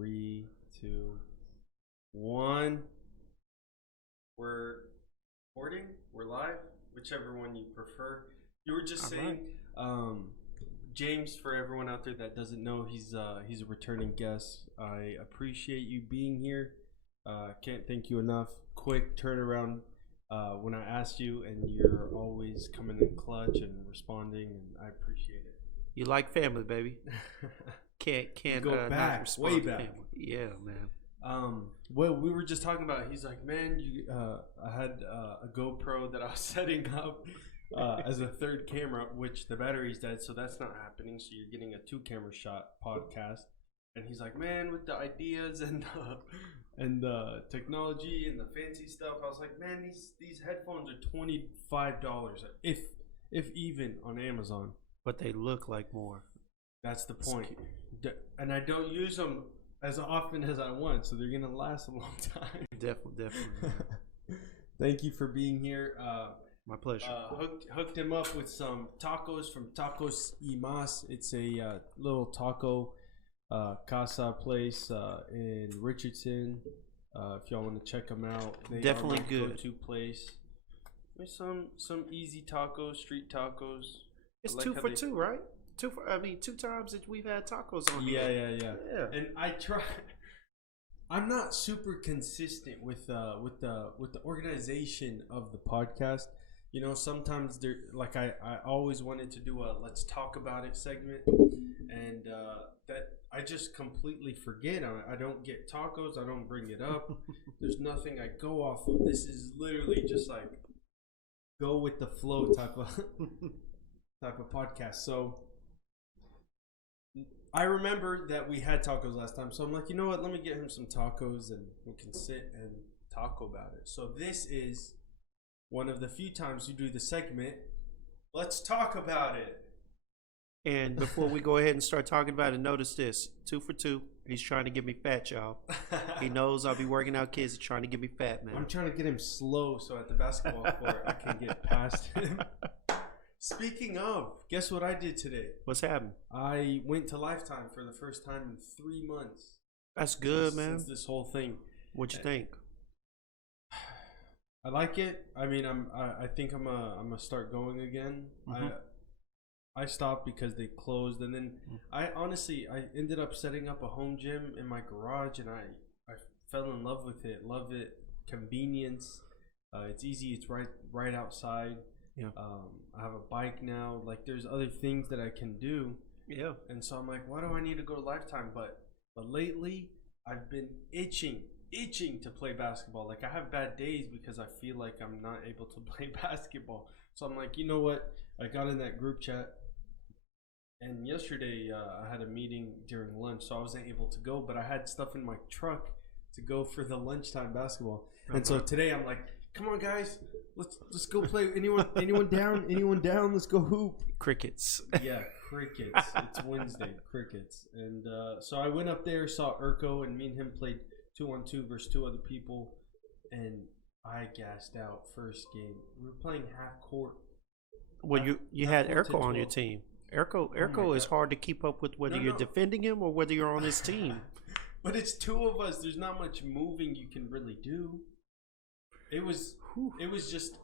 3, 2, 1. We're recording. We're live. Whichever one you prefer. You were just saying, James. For everyone out there that doesn't know, he's a returning guest. I appreciate you being here. Can't thank you enough. Quick turnaround when I asked you, and you're always coming in clutch and responding, and I appreciate it. You like family, baby. Can't go back, way back. Family. Yeah, man. Well, we were just talking about. He's like, man, I had a GoPro that I was setting up as a third camera, which the battery's dead, so that's not happening. So you're getting a 2-camera shot podcast. And he's like, man, with the ideas and the technology and the fancy stuff, I was like, man, these headphones are $25, if even, on Amazon. But they look like more. That's the point. And I don't use them as often as I want, so they're gonna last a long time. Definitely. Thank you for being here. My pleasure. Hooked him up with some tacos from Tacos y Mas. It's a little taco casa place in Richardson. If y'all want to check them out, they definitely are my good. Go-to place. There's some easy tacos, street tacos. It's like 2 for 2, right? 2 times that we've had tacos on here. Yeah. And I try. I'm not super consistent with the organization of the podcast. You know, sometimes there, like I always wanted to do a let's talk about it segment, and that I just completely forget. I don't get tacos. I don't bring it up. There's nothing I go off of. This is literally just like go with the flow type of podcast. So I remember that we had tacos last time, so I'm like, you know what? Let me get him some tacos, and we can sit and talk about it. So this is one of the few times you do the segment. Let's talk about it. And before we go ahead and start talking about it, notice this: 2 for 2. He's trying to get me fat, y'all. He knows I'll be working out kids. He's trying to get me fat, man. I'm trying to get him slow, so at the basketball court I can get past him. Speaking of, guess what I did today? What's happening? I went to Lifetime for the first time in 3 months. That's good, man. Since this whole thing. What'd you think? I like it. I mean, I think I'm gonna start going again. Mm-hmm. I stopped because they closed, and then I ended up setting up a home gym in my garage, and I fell in love with it. Love it. Convenience. It's easy. It's right outside. Yeah. I have a bike now. Like, there's other things that I can do. Yeah. And so I'm like, why do I need to go to Lifetime? But lately, I've been itching to play basketball. Like, I have bad days because I feel like I'm not able to play basketball. So I'm like, you know what? I got in that group chat, and yesterday I had a meeting during lunch, so I wasn't able to go, but I had stuff in my truck to go for the lunchtime basketball. And so today I'm like, come on, guys, let's go play. Anyone down? Let's go hoop. Crickets. Yeah, crickets. It's Wednesday. Crickets. And so I went up there, saw Urko, and me and him played 2-on-2 versus 2 other people, and I gassed out first game. We were playing half court. Well, you had Urko on your team. Urko is hard to keep up with, whether you're defending him or whether you're on his team. But it's 2 of us. There's not much moving you can really do. It was just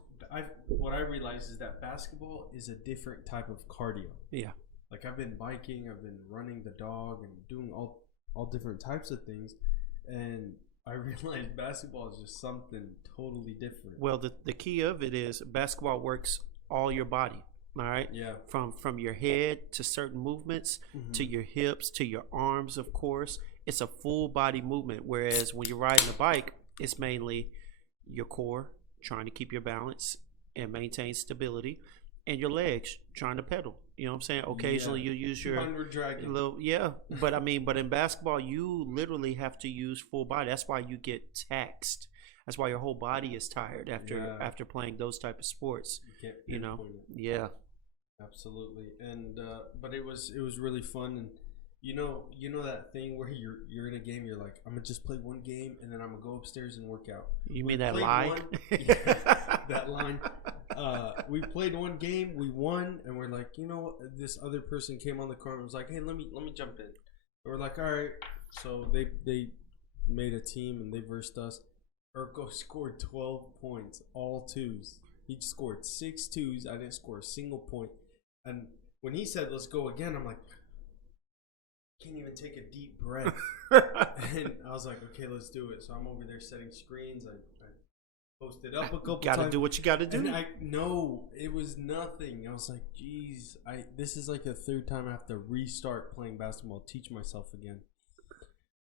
what I realized is that basketball is a different type of cardio. Yeah. Like, I've been biking, I've been running the dog, and doing all different types of things, and I realized basketball is just something totally different. Well, the key of it is basketball works all your body. All right. Yeah. From your head to certain movements, to your hips, to your arms, of course. It's a full body movement. Whereas when you're riding a bike, it's mainly your core, trying to keep your balance and maintain stability, and your legs trying to pedal. You know what I'm saying? Occasionally you use your little, but in basketball you literally have to use full body. That's why you get taxed. That's why your whole body is tired after playing those type of sports. You know? Yeah. Absolutely. And but it was really fun. And you know that thing where you're in a game, you're like, I'm gonna just play one game and then I'm gonna go upstairs and work out. You mean that line? That line. We played one game, we won, and we're like, this other person came on the court and was like, hey, let me jump in. We're like, all right. So they made a team and they versed us. Urko scored 12 points, all twos. He scored 6 twos. I didn't score a single point. And when he said, let's go again, I'm like, can't even take a deep breath. And I was like, okay, let's do it. So I'm over there setting screens. I posted up a couple times. Gotta do what you gotta do. No, it was nothing. I was like, geez, this is like the third time I have to restart playing basketball, teach myself again.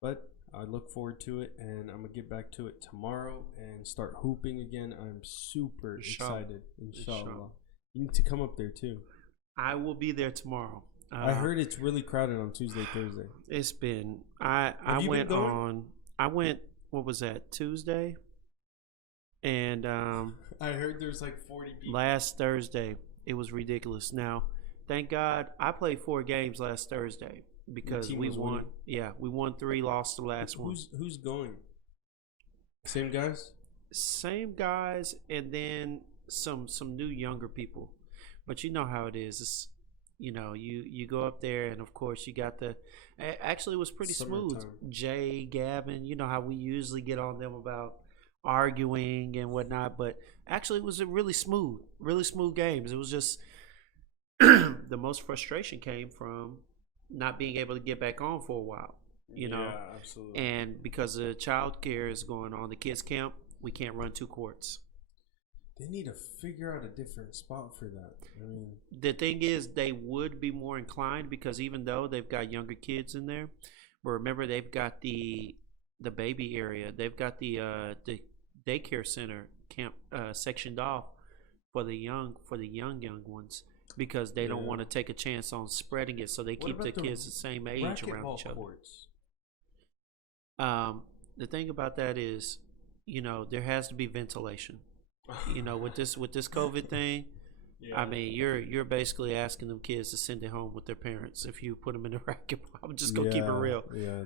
But I look forward to it, and I'm going to get back to it tomorrow and start hooping again. I'm super excited, inshallah. You need to come up there, too. I will be there tomorrow. I heard it's really crowded on Tuesday, Thursday. It's been. I went, what was that, Tuesday? And I heard there's like 40 people. Last Thursday, it was ridiculous. Now, thank God, I played 4 games last Thursday. Because we won. Winning. Yeah, we won 3, lost the last one. Who's going? Same guys? Same guys, and then some new younger people. But you know how it is. It's, you go up there, and of course you got actually it was pretty smooth. Jay, Gavin, you know how we usually get on them about arguing and whatnot. But actually it was a really smooth games. It was just the most frustration came from not being able to get back on for a while, Yeah, absolutely. And because the child care is going on, the kids camp, we can't run 2 courts. They need to figure out a different spot for that. I mean, the thing is, they would be more inclined because even though they've got younger kids in there, but remember they've got the baby area, they've got the daycare center camp sectioned off for the young ones. Because they don't want to take a chance on spreading it, so they keep the kids the same age around each other. Courts? The thing about that is, there has to be ventilation. With this COVID thing, I mean, you're basically asking them kids to send it home with their parents if you put them in a racquetball. I'm just gonna keep it real,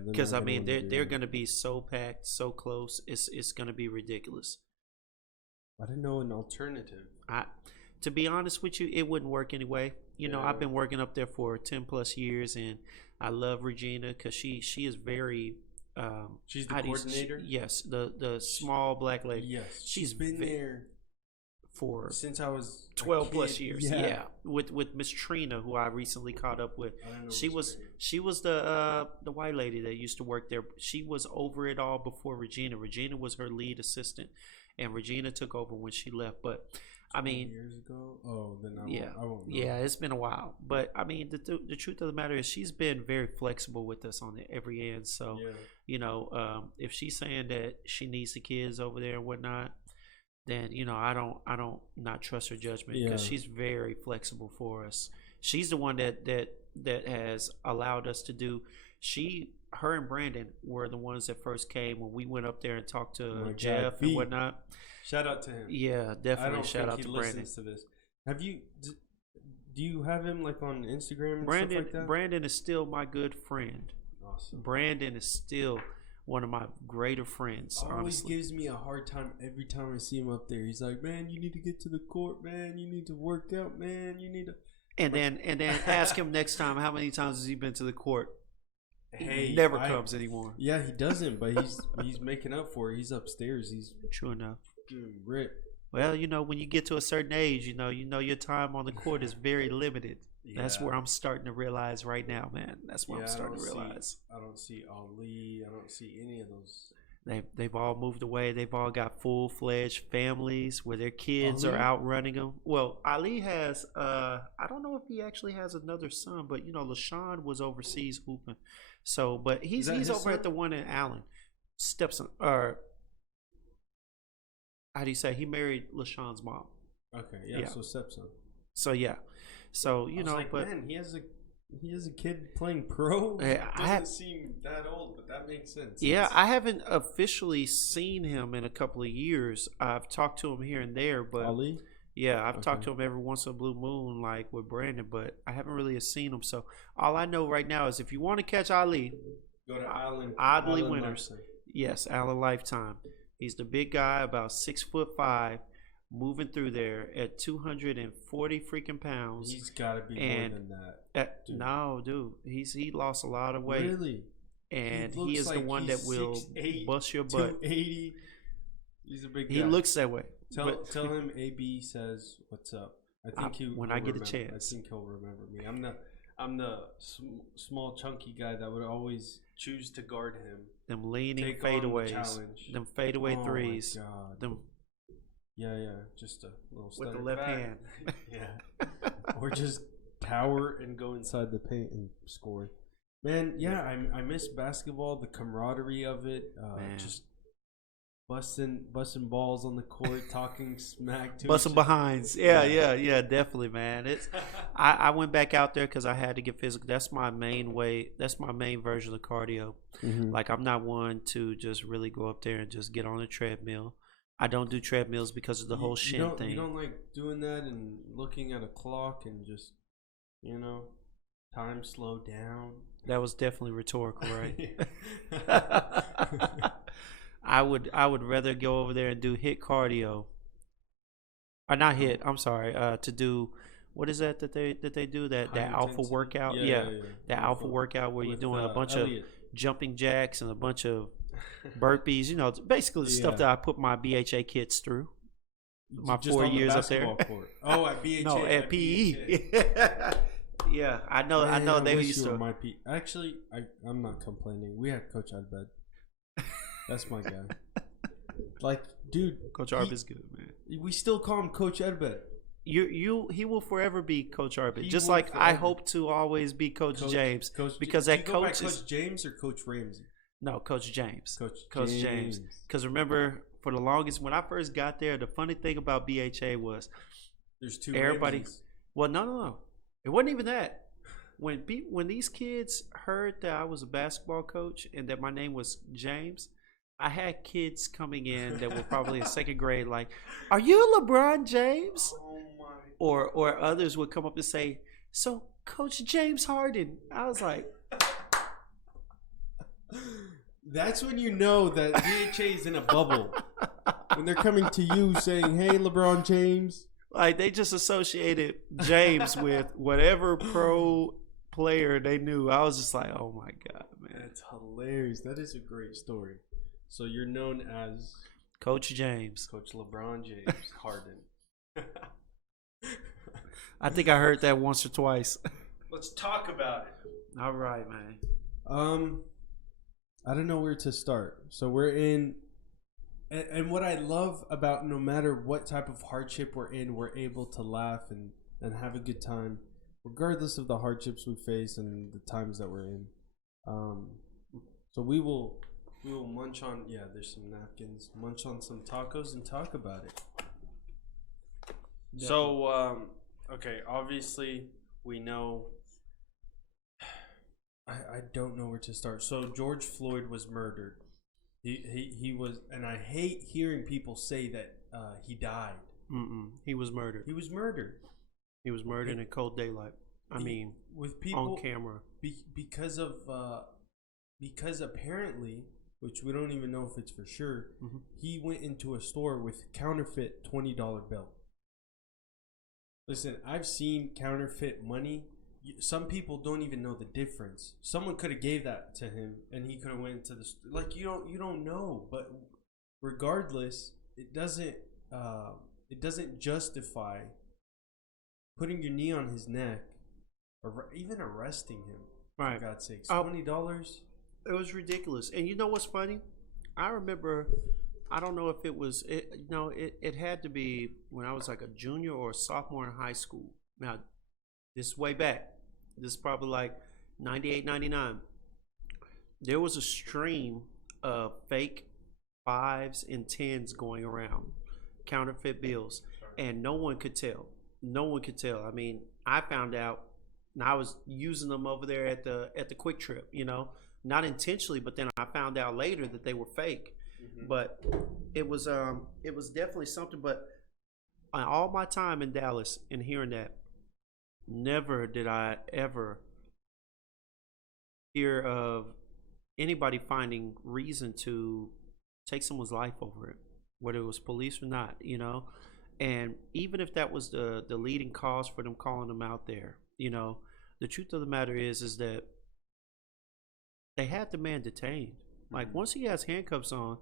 because I mean they're gonna be so packed, so close. It's gonna be ridiculous. I didn't know an alternative. To be honest with you, it wouldn't work anyway. I've been working up there for 10 plus years, and I love Regina because she is very. She's the coordinator. Yes, the small black lady. Yes, she's been there for since I was 12 plus years. Yeah, with Miss Trina, who I recently caught up with. She was the white lady that used to work there. She was over it all before Regina. Regina was her lead assistant, and Regina took over when she left. But I mean, years ago. Oh, then I won't know. Yeah, it's been a while. But I mean, the truth of the matter is, she's been very flexible with us on every end. So, if she's saying that she needs the kids over there and whatnot, then I don't not trust her judgment because she's very flexible for us. She's the one that has allowed us to do. Her and Brandon were the ones that first came when we went up there and talked to Jeff and whatnot. Shout out to him. Yeah, definitely. Shout out to Brandon. To this. Do you have him like on Instagram and Brandon, stuff like that? Brandon is still my good friend. Awesome. Brandon is still one of my greater friends. Always honestly. gives me a hard time every time I see him up there. He's like, "Man, you need to get to the court, man. You need to work out, man. You need to." And then ask him next time how many times has he been to the court. Hey, he never comes anymore. Yeah, he doesn't, but he's making up for it. He's upstairs. He's true enough. Rip. Well, when you get to a certain age, your time on the court is very limited. Yeah. That's where I'm starting to realize right now, man. That's what I'm starting to realize. I don't see Ali. I don't see any of those. They've all moved away. They've all got full-fledged families where their kids are out running them. Well, Ali has, I don't know if he actually has another son, but, LaShawn was overseas hooping. So, but he's over at the one in Allen. Stepson, or how do you say? He married LaShawn's mom. Okay, yeah. So stepson. So, yeah. So, but man, he has a kid playing pro. It doesn't seem that old, but that makes sense. Yeah, I haven't officially seen him in a couple of years. I've talked to him here and there, but Ali? Yeah, I've talked to him every once in a blue moon, like with Brandon, but I haven't really seen him. So all I know right now is if you want to catch Ali, go to Allen. Oddly Winters. Yes, Allen Lifetime. He's the big guy, about 6'5", moving through there at 240 freaking pounds. He's got to be more than that. No, dude, he lost a lot of weight. Really? And he is like the one that will 6'8", bust your butt. 280. He's a big guy. He looks that way. Tell him AB says what's up. I think when I get a chance. I think he'll remember me. I'm the small chunky guy that would always choose to guard him. Them leaning fadeaways, them fadeaway threes. My God. Them. Yeah, just a little with the left hand. Yeah. Or just power and go inside the paint and score. Man, yeah, I miss basketball, the camaraderie of it. Just busting balls on the court, talking smack to busting behinds. Yeah, definitely, man. It's I went back out there because I had to get physical. That's my main way. That's my main version of cardio. Mm-hmm. Like, I'm not one to just really go up there and just get on a treadmill. I don't do treadmills because of the whole shin thing. You don't like doing that and looking at a clock and just, time slow down. That was definitely rhetorical, right? I would rather go over there and do HIIT cardio, or not HIIT. I'm sorry. To do, what is that they do, that alpha workout? Yeah. That alpha workout where you're doing a bunch of jumping jacks and a bunch of burpees. Basically the stuff that I put my BHA kids through. My just 4 years up there. Court. Oh, at BHA. No, at PE. Yeah, I know. Man, I know. They wish used you to. were my P. Actually, I'm not complaining. We had Coach Adbed. That's my guy. Like, dude, Coach Arb is good, man. We still call him Coach Adbed. He will forever be Coach Arbit. Just like forever. I hope to always be Coach James. Because that coach is Coach James or Coach Ramsey. No, Coach James. Coach James. Because remember, for the longest, when I first got there, the funny thing about BHA was there's two. Everybody. Ramseys. Well, no. It wasn't even that. When these kids heard that I was a basketball coach and that my name was James, I had kids coming in that were probably in second grade, like, "Are you LeBron James?" Oh my! Or others would come up and say, "So, Coach James Harden." I was like, that's when you know that BHA is in a bubble. When they're coming to you saying, "Hey, LeBron James." Like, they just associated James with whatever pro player they knew. I was just like, oh my God, man. That's hilarious. That is a great story. So you're known as Coach James. Coach LeBron James Harden. I think I heard that once or twice. Let's talk about it. All right, man. I don't know where to start. So we're in. And what I love about no matter what type of hardship we're in, we're able to laugh and have a good time, regardless of the hardships we face and the times that we're in. So we will munch on, there's some napkins, munch on some tacos and talk about it. So, okay, obviously we know, I don't know where to start. So George Floyd was murdered. He was, and I hate hearing people say that he died. He was murdered. He was murdered. He was murdered in cold daylight. With people on camera. Because apparently, which we don't even know if it's for sure, he went into a store with counterfeit $20 bill. Listen, I've seen counterfeit money. Some people don't even know the difference. Someone could have gave that to him, and he could have went into the like. You don't know, but regardless, it doesn't justify putting your knee on his neck or even arresting him. Right. For God's sakes, $20. It was ridiculous. And you know what's funny? I remember. I don't know if it was. It had to be when I was like a junior or a sophomore in high school. Now, this is way back. This is probably like 98, 99. There was a stream of fake 5s and 10s going around, counterfeit bills, and no one could tell. I mean, I found out, and I was using them over there at the Quick Trip, not intentionally, but then I found out later that they were fake. But it was definitely something. But all my time in Dallas and hearing that, never did I ever hear of anybody finding reason to take someone's life over it, whether it was police or not, And even if that was the leading cause for them calling him out there, the truth of the matter is that they had the man detained. Like once he has handcuffs on,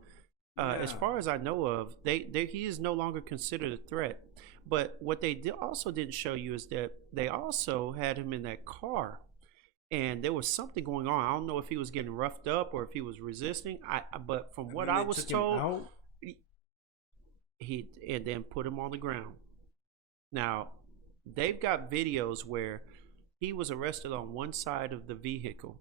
as far as I know of, he is no longer considered a threat. But what they also didn't show you is that they also had him in that car, and there was something going on. I don't know if he was getting roughed up or if he was resisting. But from what I was told, he and then put him on the ground. Now, they've got videos where he was arrested on one side of the vehicle.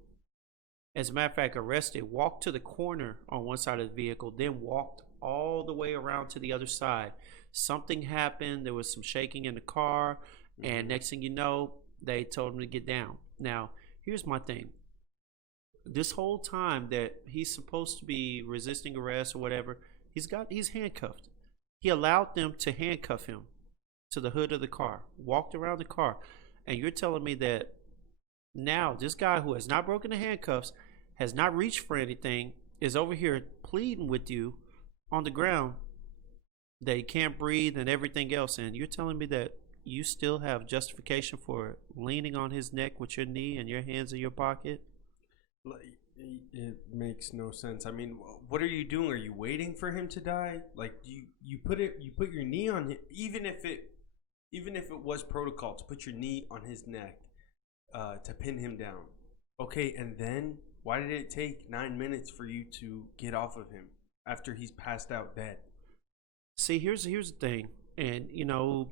As a matter of fact, arrested, walked to the corner on one side of the vehicle, then walked all the way around to the other side. Something happened. There was some shaking in the car, and next thing you know, they told him to get down. Now, here's my thing. This whole time that he's supposed to be resisting arrest or whatever, he's handcuffed. He allowed them to handcuff him to the hood of the car, walked around the car, and you're telling me that now this guy who has not broken the handcuffs, has not reached for anything, is over here pleading with you on the ground that he can't breathe and everything else, and you're telling me that you still have justification for leaning on his neck with your knee and your hands in your pocket? It makes no sense. I mean, what are you doing? Are you waiting for him to die? Like you put your knee on him, even if it was protocol to put your knee on his neck to pin him down. Okay, and then why did it take 9 minutes for you to get off of him after he's passed out dead? See, here's the thing, and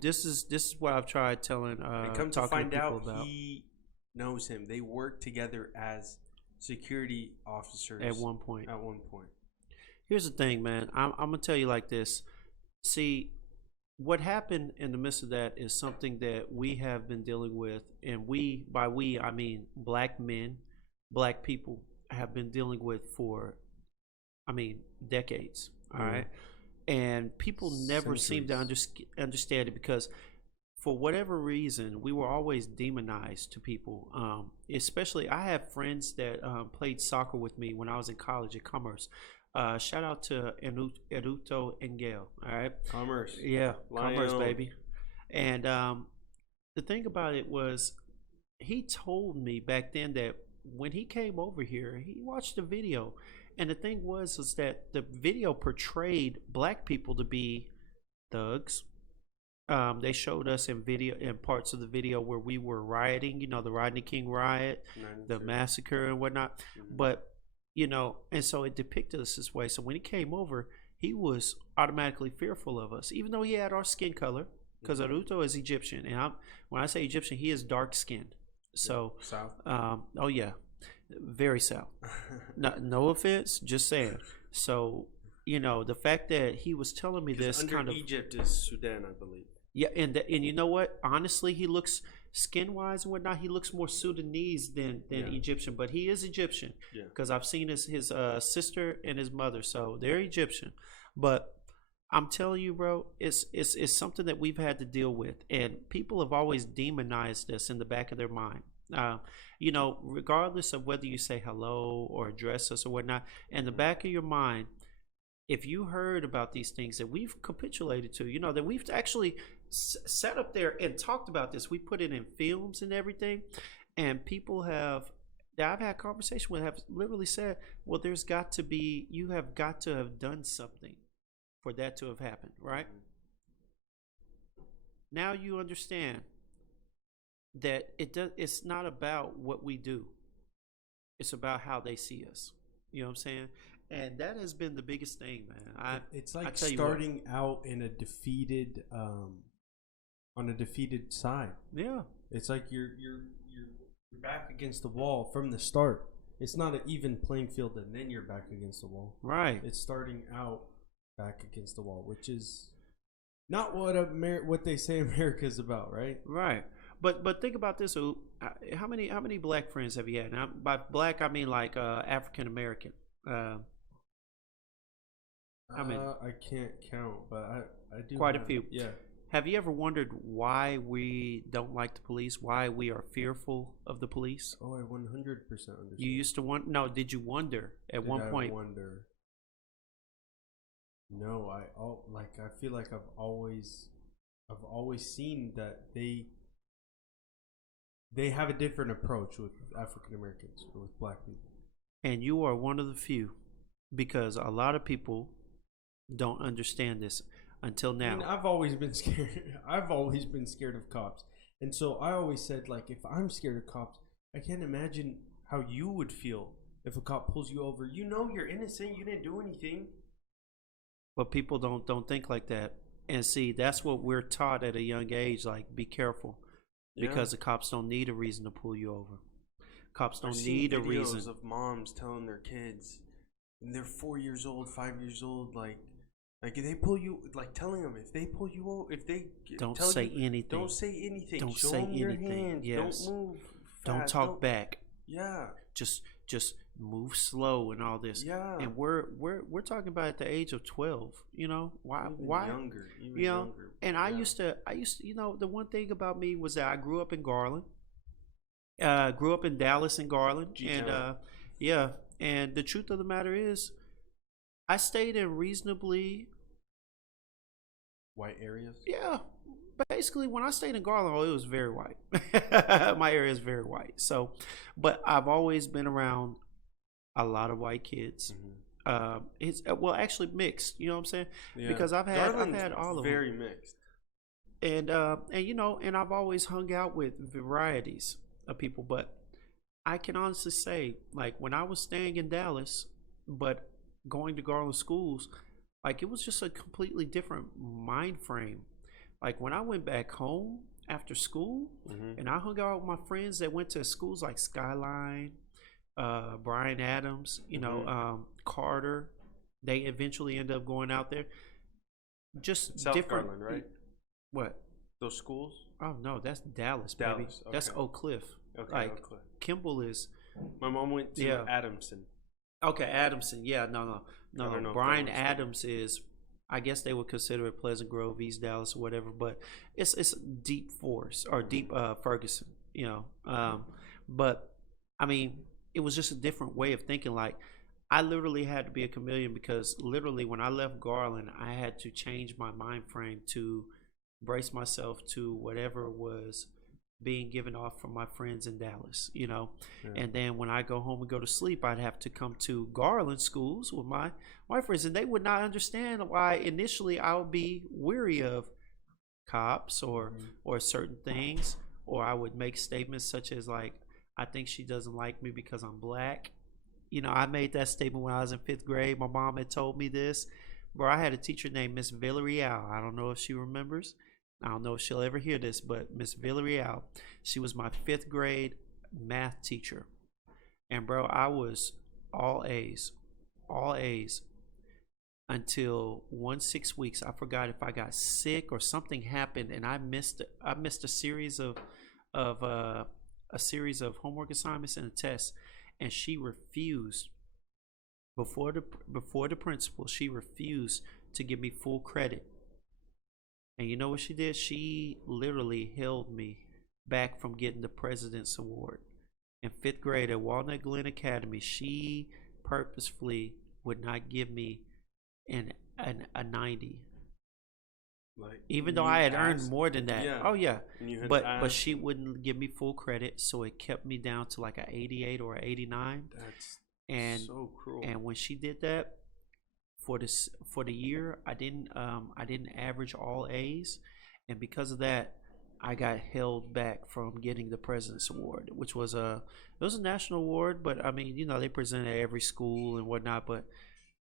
this is what I've tried telling. And come to find out, about. He knows him. They work together as security officers at one point. Here's the thing, man. I'm gonna tell you like this. See, what happened in the midst of that is something that we have been dealing with, and by we I mean black men, black people have been dealing with for, decades. All right. And people never seem to understand it because for whatever reason, we were always demonized to people. Especially, I have friends that played soccer with me when I was in college at Commerce. Shout out to Eruto and Gail. All right. Commerce. Yeah. Commerce, baby. And the thing about it was, he told me back then that when he came over here, he watched the video. And the thing was that the video portrayed black people to be thugs. They showed us in parts of the video where we were rioting, the Rodney King riot, the massacre and whatnot. But, and so it depicted us this way. So when he came over, he was automatically fearful of us, even though he had our skin color, because Aruto is Egyptian. And when I say Egyptian, he is dark skinned. So, South. Oh yeah. Very south. No offense, just saying. So, the fact that he was telling me this under Egypt is Sudan, I believe. Yeah, and you know what? Honestly, he looks skin wise and whatnot. He looks more Sudanese than Egyptian, but he is Egyptian because I've seen his sister and his mother, so they're Egyptian. But I'm telling you, bro, it's something that we've had to deal with, and people have always demonized us in the back of their mind. Regardless of whether you say hello or address us or whatnot, in the back of your mind, if you heard about these things that we've capitulated to, that we've actually sat up there and talked about this, we put it in films and everything, and people that I've had conversation with have literally said, well, you have got to have done something for that to have happened, right? Now you understand that it's not about what we do. It's about how they see us. You know what I'm saying? And that has been the biggest thing, man. It's like starting out in a defeated, on a defeated side. Yeah. It's like you're back against the wall from the start. It's not an even playing field, and then you're back against the wall. Right. It's starting out back against the wall, which is not what they say America is about, right? Right. But think about this. How many black friends have you had? Now, by black, I mean like African American. How many? I can't count, but I do. Quite a few. Yeah. Have you ever wondered why we don't like the police? Why we are fearful of the police? Oh, I 100% understand. You used to wonder? No, did you wonder at one point? Wonder. No, I feel like I've always I've always seen that they have a different approach with African Americans or with Black people. And you are one of the few, because a lot of people don't understand this until now. I mean, I've always been scared. I've always been scared of cops, and so I always said, like, if I'm scared of cops, I can't imagine how you would feel if a cop pulls you over. You know you're innocent. You didn't do anything. But people don't think like that. And see, that's what we're taught at a young age. Like, be careful, because the cops don't need a reason to pull you over. Cops don't need a reason. Of moms telling their kids, and they're 4 years old, 5 years old, like if they pull you, like telling them if they pull you over, if they don't say anything. Don't say anything. Don't Show say them your anything. hands. Yes. Don't move. Don't talk back. Yeah. Just move slow and all this. Yeah. And we're talking about at the age of 12. You know why? Younger. Even you know. Younger. And I used to. You know, the one thing about me was that I grew up in Garland. Grew up in Dallas and Garland. G-Town. And and the truth of the matter is, I stayed in reasonably white areas. Yeah, basically when I stayed in Garland, it was very white. My area is very white. So, but I've always been around a lot of white kids. Mm-hmm. It's actually mixed. You know what I'm saying? Yeah. Because I've had all of them. Very mixed. And you know, and I've always hung out with varieties of people, but I can honestly say, like, when I was staying in Dallas, but going to Garland schools, like, it was just a completely different mind frame. Like, when I went back home after school, mm-hmm. and I hung out with my friends that went to schools like Skyline, Bryan Adams, you know, mm-hmm. Carter, they eventually end up going out there. Just South different. Garland, right? What? Those schools? Oh no, that's Dallas, baby. Okay. That's Oak Cliff. Okay, like Oak Cliff. Kimball is. My mom went to Adamson. Okay, Adamson. Yeah, no. Bryan Adams is, I guess they would consider it Pleasant Grove, East Dallas, or whatever. But it's Deep Forest or Deep Ferguson. You know, but I mean, it was just a different way of thinking. Like, I literally had to be a chameleon, because literally when I left Garland, I had to change my mind frame to brace myself to whatever was being given off from my friends in Dallas, you know. Yeah. And then when I go home and go to sleep, I'd have to come to Garland schools with my friends, and they would not understand why initially I would be weary of cops or certain things, or I would make statements such as, like, I think she doesn't like me because I'm black. You know, I made that statement when I was in 5th grade. My mom had told me this. Bro, I had a teacher named Miss Villarreal. I don't know if she remembers. I don't know if she'll ever hear this, but Miss Villarreal, she was my 5th grade math teacher. And bro, I was all A's until 6 weeks. I forgot if I got sick or something happened, and I missed a series of homework assignments and a test, and she refused before the principal. She refused to give me full credit. And you know what she did? She literally held me back from getting the President's Award. In 5th grade at Walnut Glen Academy, she purposefully would not give me a 90. Like, even though I had earned more than that. Yeah. Oh yeah. But she wouldn't give me full credit, so it kept me down to like an 88 or an 89. That's so cruel. And when she did that, for the year, I didn't average all A's, and because of that, I got held back from getting the President's Award, which was a national award, but I mean, you know, they present it at every school and whatnot,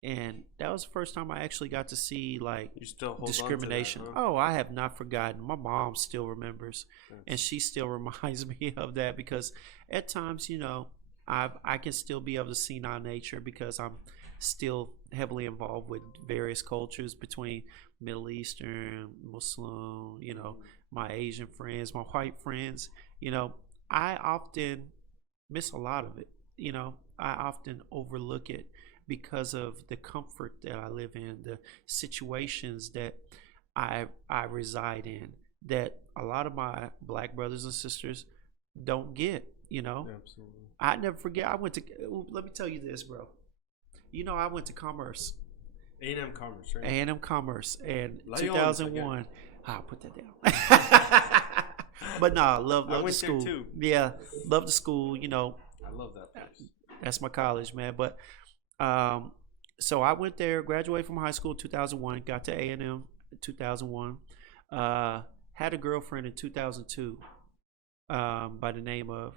and that was the first time I actually got to see, like, you still hold discrimination. On to that, huh? Oh, I have not forgotten. My mom still remembers, and she still reminds me of that, because at times, you know, I can still be of the senile nature, because I'm still heavily involved with various cultures between Middle Eastern, Muslim, you know, my Asian friends, my white friends. You know, I often miss a lot of it. You know, I often overlook it because of the comfort that I live in, the situations that I reside in, that a lot of my black brothers and sisters don't get, you know. Absolutely. I never forget, let me tell you this, bro. You know, I went to Commerce. A&M Commerce, right? A&M Commerce. And 2001, I'll put that down. But nah, love the school. There too. Yeah, love the school. You know, I love that place. that's my college, man. But so I went there, graduated from high school in 2001, got to A&M in 2001. Had a girlfriend in 2002 by the name of,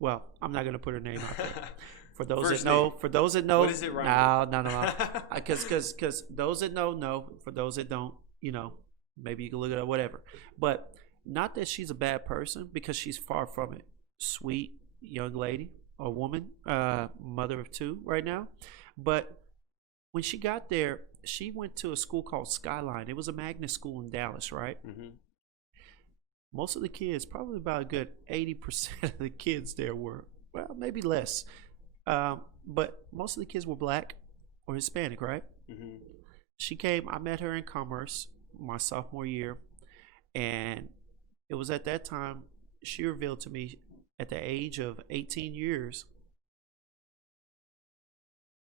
well, I'm not gonna put her name out there. For those that know, What is it, Ryan? No. Because those that know. For those that don't, you know, maybe you can look it up, whatever. But not that she's a bad person, because she's far from it. Sweet young lady or woman, mother of two right now. But when she got there, she went to a school called Skyline. It was a magnet school in Dallas, right? Mm-hmm. Most of the kids, probably about a good 80% of the kids there were, well, maybe less. But most of the kids were black or Hispanic, right? Mm-hmm. She came, I met her in Commerce my sophomore year. And it was at that time, she revealed to me at the age of 18 years,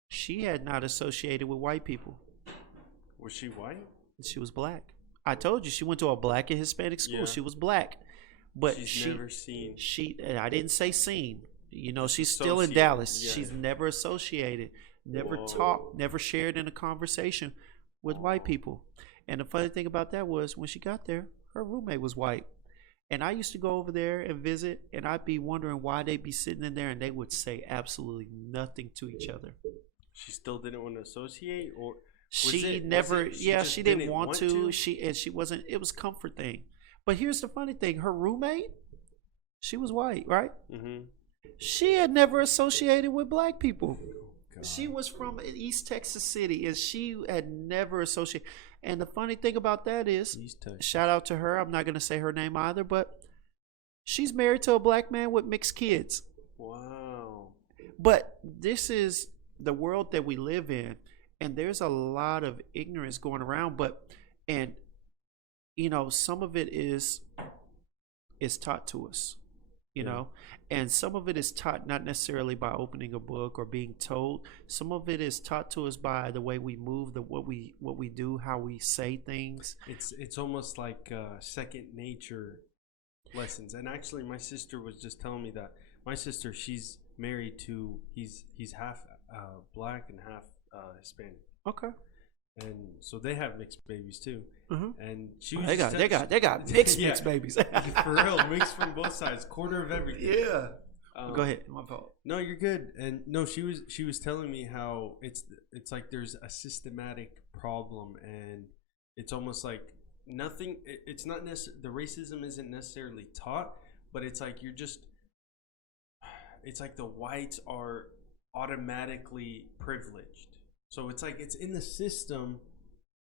she had not associated with white people. Was she white? She was black. I told you she went to a black and Hispanic school. Yeah. She was black, but she's never seen. I didn't say seen. You know, she's still in Dallas. Yeah. She's never associated, never talked, never shared in a conversation with white people. And the funny thing about that was when she got there, her roommate was white. And I used to go over there and visit, and I'd be wondering why they'd be sitting in there and they would say absolutely nothing to each other. She still didn't want to associate, or she didn't want to. She wasn't. It was a comfort thing. But here's the funny thing: her roommate, she was white, right? Mm-hmm. She had never associated with black people. God. She was from East Texas City, and she had never associated. And the funny thing about that is, shout out to her. I'm not going to say her name either, but she's married to a black man with mixed kids. Wow. But this is the world that we live in, and there's a lot of ignorance going around. And you know, some of it is taught to us, you know, and some of it is taught not necessarily by opening a book or being told. Some of it is taught to us by the way we move, what we do, how we say things. It's almost like second nature lessons. And actually, my sister was just telling me that my sister, she's married to he's half black and half Hispanic. Okay. And so they have mixed babies too. Mm-hmm. And she was they got mixed mixed babies. For real, mixed from both sides, quarter of everything. Yeah. Go ahead. My fault. No, you're good. And no, she was telling me how it's like there's a systematic problem, and it's almost like nothing. It's not the racism isn't necessarily taught, but it's like it's like the whites are automatically privileged. So it's like it's in the system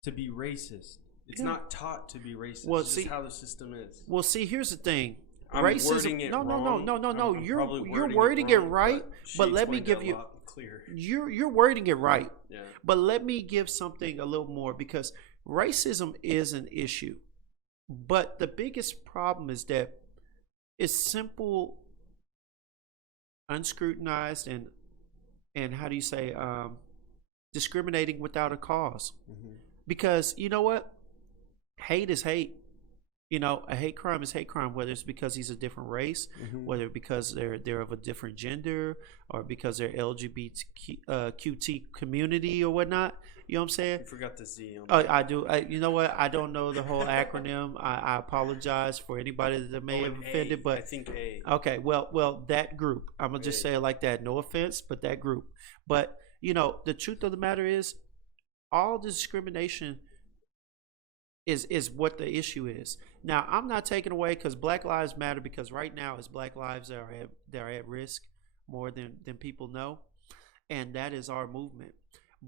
to be racist. It's not taught to be racist. Well, it's just how the system is. Well, see, here's the thing. I'm wording it wrong. No. You're wording it right. But let me give you clear. You're wording it right. Yeah. But let me give something a little more, because racism is an issue. But the biggest problem is that it's simple, unscrutinized, and how do you say discriminating without a cause. Mm-hmm. Because you know what? Hate is hate. You know, a hate crime is hate crime, whether it's because he's a different race, mm-hmm. whether because they're of a different gender, or because they're LGBTQT community or whatnot. You know what I'm saying? You forgot the Z. I do. You know what? I don't know the whole acronym. I apologize for anybody that may have offended, but I think A. Okay, well, that group. I'm gonna just say it like that. No offense, but that group. But you know, the truth of the matter is, all discrimination is what the issue is. Now, I'm not taking away because Black Lives Matter, because right now it's Black lives that are at risk more than people know, and that is our movement.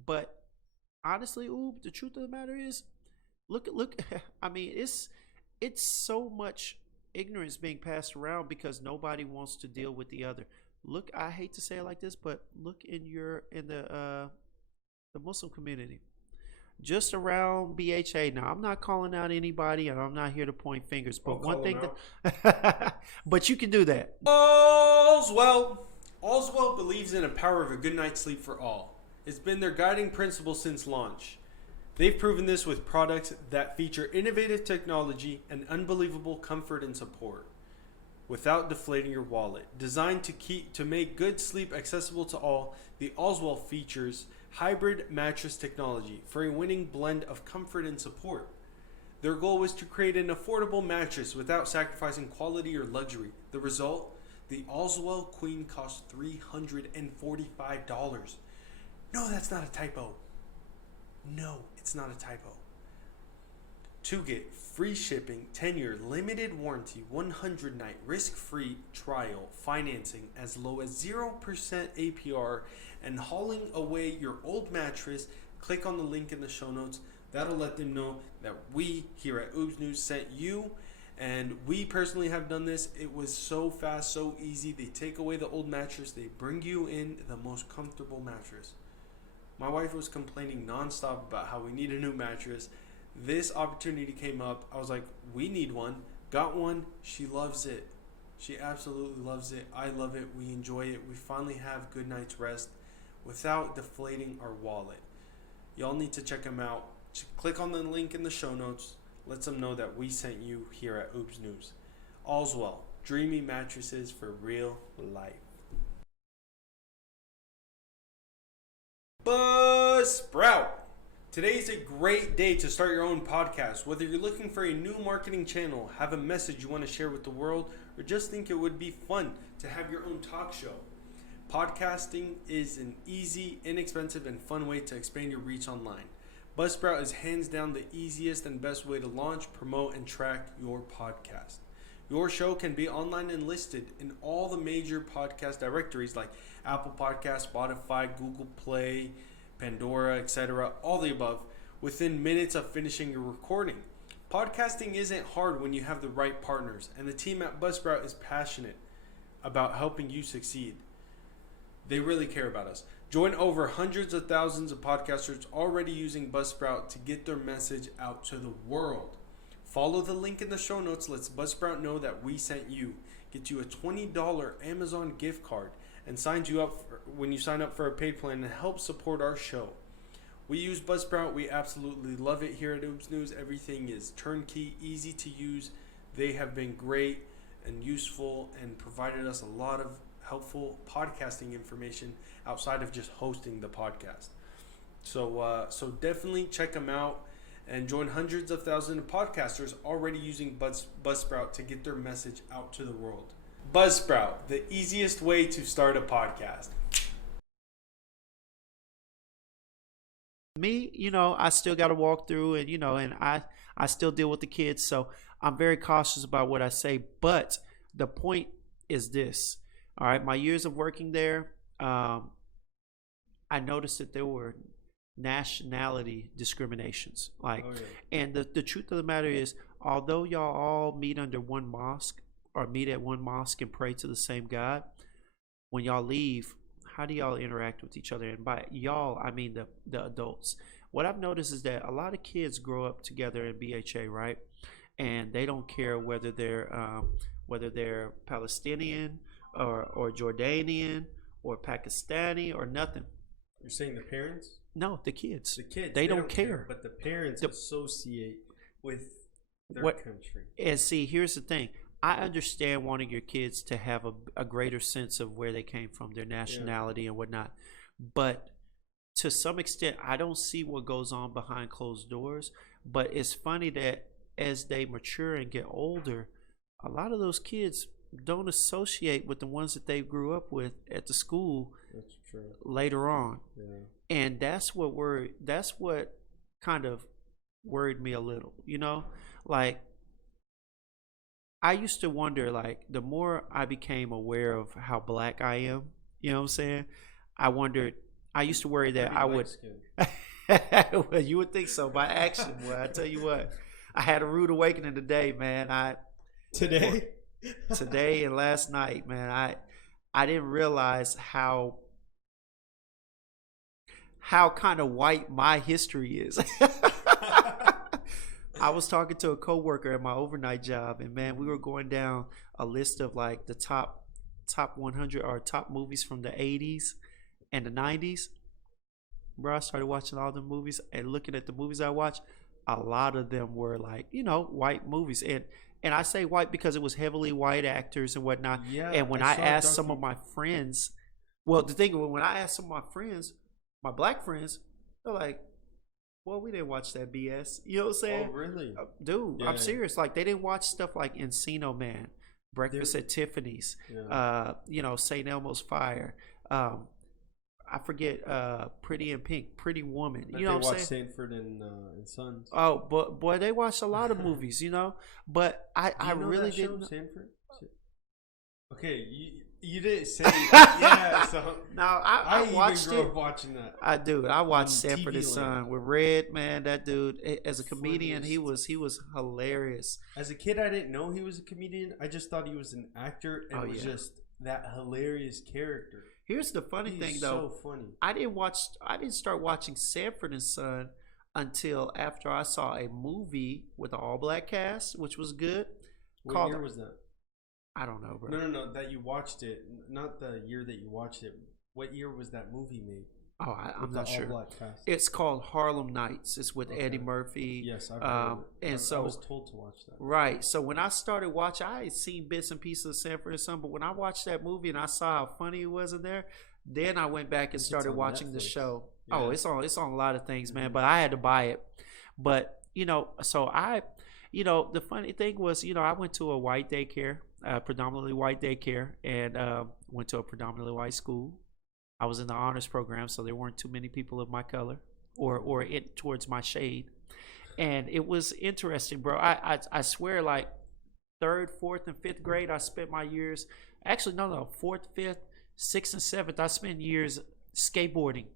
But honestly, the truth of the matter is, look. I mean, it's so much ignorance being passed around because nobody wants to deal with the other. Look, I hate to say it like this, but look in the Muslim community, just around BHA. Now, I'm not calling out anybody, and I'm not here to point fingers. But one thing but you can do that. Allswell believes in the power of a good night's sleep for all. It's been their guiding principle since launch. They've proven this with products that feature innovative technology and unbelievable comfort and support without deflating your wallet. Designed to make good sleep accessible to all, the Allswell features hybrid mattress technology for a winning blend of comfort and support. Their goal was to create an affordable mattress without sacrificing quality or luxury. The result? The Allswell Queen costs $345. No, that's not a typo. No, it's not a typo. To get free shipping, 10-year limited warranty, 100-night risk-free trial, financing as low as 0% APR, and hauling away your old mattress, click on the link in the show notes. That'll let them know that we here at Oobs News sent you, and we personally have done this. It was so fast, so easy. They take away the old mattress. They bring you in the most comfortable mattress. My wife was complaining nonstop about how we need a new mattress. This opportunity came up. I was like, we need one. Got one. She loves it. She absolutely loves it. I love it. We enjoy it. We finally have good night's rest without deflating our wallet. Y'all need to check them out. Click on the link in the show notes. Let them know that we sent you here at Oobs News. Allswell, dreamy mattresses for real life. Buzzsprout. Today is a great day to start your own podcast. Whether you're looking for a new marketing channel, have a message you want to share with the world, or just think it would be fun to have your own talk show, podcasting is an easy, inexpensive, and fun way to expand your reach online. Buzzsprout is hands down the easiest and best way to launch, promote, and track your podcast. Your show can be online and listed in all the major podcast directories like Apple Podcasts, Spotify, Google Play, Pandora, etc., all the above, within minutes of finishing your recording. Podcasting isn't hard when you have the right partners, and the team at Buzzsprout is passionate about helping you succeed. They really care about us. Join over hundreds of thousands of podcasters already using Buzzsprout to get their message out to the world. Follow the link in the show notes. Lets Buzzsprout know that we sent you. Get you a $20 Amazon gift card and signs you up when you sign up for a paid plan and help support our show. We use Buzzsprout. We absolutely love it here at Oobs News. Everything is turnkey, easy to use. They have been great and useful and provided us a lot of helpful podcasting information outside of just hosting the podcast. So definitely check them out and join hundreds of thousands of podcasters already using Buzzsprout to get their message out to the world. Buzzsprout, the easiest way to start a podcast. Me, I still got to walk through and, and I still deal with the kids. So I'm very cautious about what I say. But the point is this. All right. My years of working there, I noticed that there were nationality discriminations. And the truth of the matter is, although y'all all meet under one mosque or meet at one mosque and pray to the same God, when y'all leave, how do y'all interact with each other? And by y'all, I mean the adults. What I've noticed is that a lot of kids grow up together in BHA, right? And they don't care whether they're Palestinian or Jordanian or Pakistani or nothing. You're saying the parents? No, the kids. The kids. They don't care. But the parents associate with their country. And see, here's the thing. I understand wanting your kids to have a greater sense of where they came from, their nationality and whatnot. But to some extent, I don't see what goes on behind closed doors. But it's funny that as they mature and get older, a lot of those kids don't associate with the ones that they grew up with at the school. That's true. Later on. Yeah. And that's what kind of worried me a little, like I used to wonder, like, the more I became aware of how black I am, you know what I'm saying? I used to worry that I would, well, you would think so by action. Well, I tell you what, I had a rude awakening today, man. Today and last night, man, I didn't realize how kind of white my history is. I was talking to a coworker at my overnight job, and man, we were going down a list of like the top 100 or top movies from the 80s and the 90s. bro, I started watching all the movies and looking at the movies I watched. A lot of them were like, white movies, and I say white because it was heavily white actors and whatnot. Yeah. And when I asked some of my friends, well, the thing when I asked some of my friends, my black friends, they're like, well, we didn't watch that BS. You know what I'm saying? Oh, really? Dude, Yeah. I'm serious. Like, they didn't watch stuff like Encino Man, Breakfast at Tiffany's, St. Elmo's Fire. I forget Pretty in Pink, Pretty Woman. You know what I'm saying? Sanford and Sons. Oh, but boy, they watched a lot of movies, But I really didn't. Sanford? Okay, you didn't say that. Yeah, so no, I watched even grew up watching that. I watched Sanford and TV Son Land. with Red. Man, that dude, as a comedian, he was hilarious. As a kid, I didn't know he was a comedian. I just thought he was an actor and was just that hilarious character. Here's the funny thing, though. So funny. I didn't start watching Sanford and Son until after I saw a movie with an all-black cast, which was good. What year was that? I don't know, bro. No, that you watched it. Not the year that you watched it. What year was that movie made? Oh, I'm not sure. All-black cast. It's called Harlem Nights. It's with Eddie Murphy. Yes, I've heard it. And I was told to watch that. Right. So when I started watching, I had seen bits and pieces of Sanford and Son, but when I watched that movie and I saw how funny it was in there, then I went back and started watching the show. Yeah. Oh, it's on a lot of things, man. But I had to buy it. But so the funny thing was, I went to a white daycare, predominantly white daycare, and went to a predominantly white school. I was in the honors program, so there weren't too many people of my color or towards my shade. And it was interesting, bro. I swear, like 3rd, 4th, and 5th grade, I spent my years. Actually, no, 4th, 5th, 6th, and 7th. I spent years skateboarding,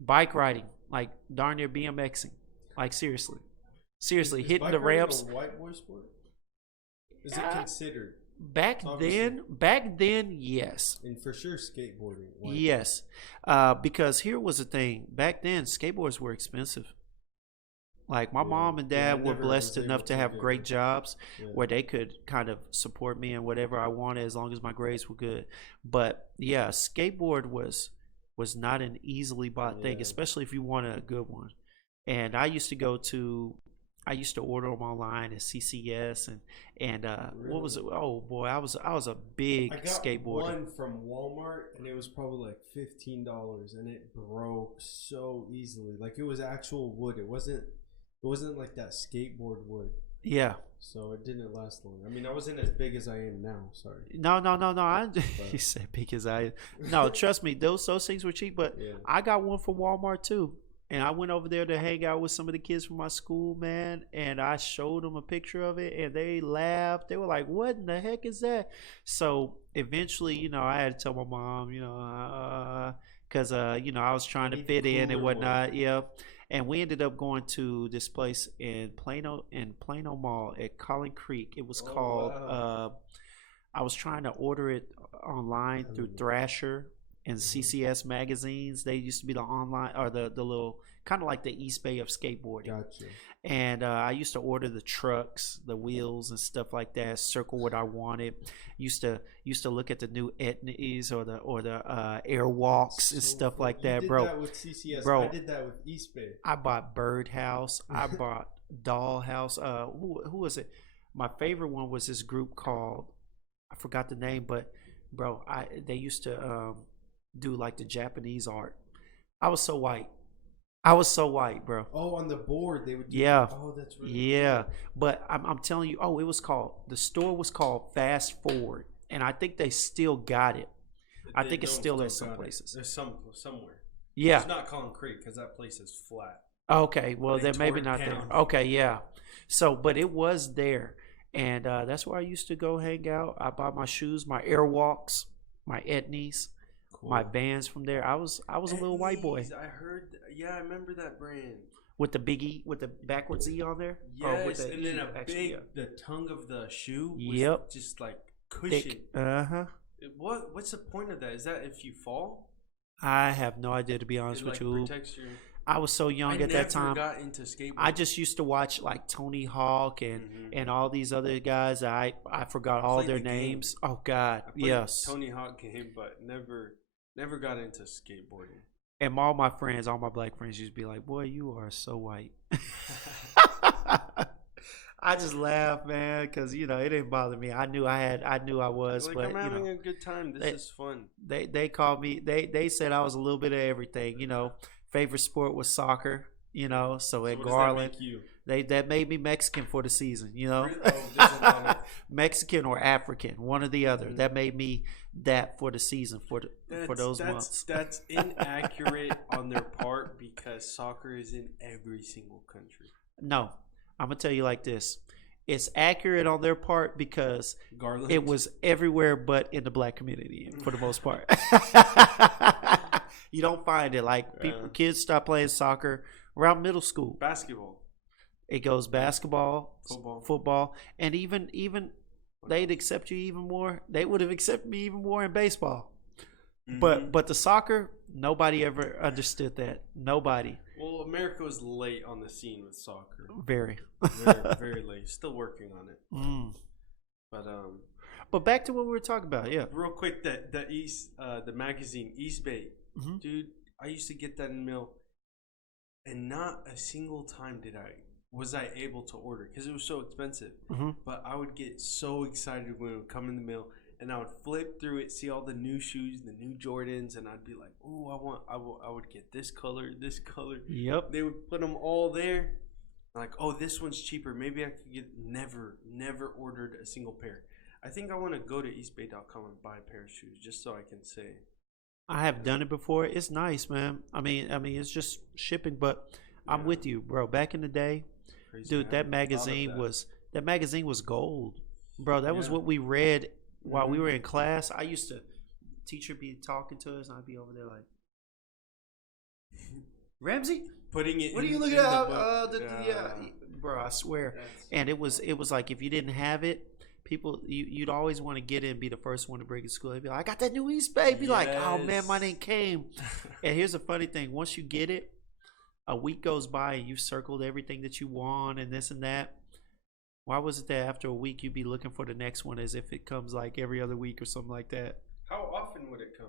bike riding, like darn near BMXing. Like seriously, hitting the ramps. Is white boy sport? Is it considered? Back then, yes. And for sure, skateboarding. Yes, because here was the thing. Back then, skateboards were expensive. Like my mom and dad were blessed enough to have great jobs where they could kind of support me in whatever I wanted as long as my grades were good. But yeah, skateboard was not an easily bought thing, especially if you wanted a good one. And I used to order them online at CCS and Really? What was it? Oh boy, I was a big skateboarder. I got one from Walmart and it was probably like $15 and it broke so easily. Like it was actual wood. It wasn't like that skateboard wood. Yeah. So it didn't last long. I mean, I wasn't as big as I am now. Sorry. No. You said big as I. No, trust me, those things were cheap. But I got one from Walmart too. And I went over there to hang out with some of the kids from my school, man. And I showed them a picture of it, and they laughed. They were like, "What in the heck is that?" So eventually, I had to tell my mom, because I was trying to fit in and whatnot. Yeah. And we ended up going to this place in Plano Mall at Collin Creek. It was called. Wow. I was trying to order it online through Thrasher and CCS magazines. They used to be the online or the little kind of like the East Bay of skateboarding. Gotcha. And I used to order the trucks, the wheels, and stuff like that. Circle what I wanted. Used to look at the new Etnies or the Airwalks and stuff like that, bro. You did that with CCS. Bro, I did that with East Bay. I bought Birdhouse. I bought Dollhouse. Who was it? My favorite one was this group called, I forgot the name, but bro, they used to do like the Japanese art. I was so white, bro. Oh, on the board they would do Oh, that's really cool. But I'm telling you, the store was called Fast Forward, and I think they still got it. I think it's still at some places. There's somewhere. Yeah. It's not Collin Creek because that place is flat. Okay, well then maybe not there. Okay, yeah. So, but it was there, and that's where I used to go hang out. I bought my shoes, my Airwalks, my Etnies. Cool. My Vans from there. I was a little white boy. I heard. I remember that brand with the biggie with the backwards E on there. Yes, and then the tongue of the shoe. Was just like cushion. What's the point of that? Is that if you fall? I have no idea, to be honest with you. Protects your... I was so young at that time. I never got into skateboarding. I just used to watch like Tony Hawk and all these other guys. I forgot all their names. Game. Oh God, yes. Tony Hawk game, but never got into skateboarding. And all my friends, all my black friends used to be like, boy, you are so white. I just laugh, man, because it didn't bother me. I knew I was, Like, but I'm having a good time. This is fun. They called me. They said I was a little bit of everything. Favorite sport was soccer. So at Garland, that made me Mexican for the season. Mexican or African, one or the other. Mm-hmm. That made me that for the season for those months. That's inaccurate on their part because soccer is in every single country. No. I'm going to tell you like this. It's accurate on their part because Garland. It was everywhere but in the black community for the most part. You don't find it. Like kids stop playing soccer around middle school. Basketball. It goes basketball, football, and even they'd accept you even more. They would have accepted me even more in baseball. Mm-hmm. But the soccer, nobody ever understood that. Nobody. Well, America was late on the scene with soccer. Very, very late. Still working on it. But back to what we were talking about. Yeah. Real quick, the magazine East Bay, mm-hmm. Dude. I used to get that in the mail, and not a single time was I able to order because it was so expensive. Mm-hmm. But I would get so excited when it would come in the mail. And I would flip through it, see all the new shoes, the new Jordans, and I'd be like, "Oh, I would get this color." Yep. They would put them all there. Like, oh, this one's cheaper. Maybe I could get. Never ordered a single pair. I think I want to go to eastbay.com and buy a pair of shoes just so I can say. I have done it before. It's nice, man. I mean, it's just shipping, but I'm with you, bro. Back in the day, dude, that magazine was gold, bro. That was what we read. While we were in class, I used to, teacher be talking to us, and I'd be over there like, Ramsey, putting it. What are you looking at? Bro, I swear. And it was like if you didn't have it, you'd always want to get it and be the first one to bring it to school. They'd be like, I got that new East Bay. Be like, oh man, mine ain't came. And here's the funny thing: once you get it, a week goes by and you've circled everything that you want and this and that. Why was it that after a week you'd be looking for the next one as if it comes like every other week or something like that? How often would it come?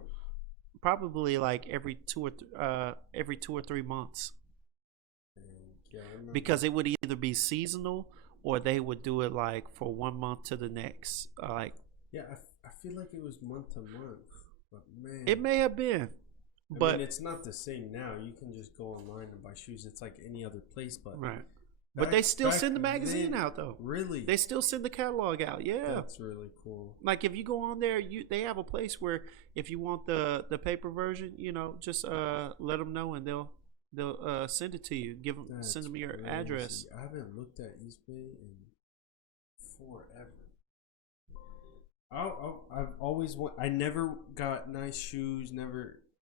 Probably like every 2 or 3 months. Because it would either be seasonal or they would do it like for 1 month to the next. I feel like it was month to month, but man, it may have been. I mean, it's not the same now. You can just go online and buy shoes. It's like any other place, but right. But they still send the magazine out, though. Really? They still send the catalog out, yeah. That's really cool. Like, if you go on there, they have a place where if you want the paper version, just let them know and they'll send it to you. Send them your address. I haven't looked at East Bay in forever. I never got nice shoes.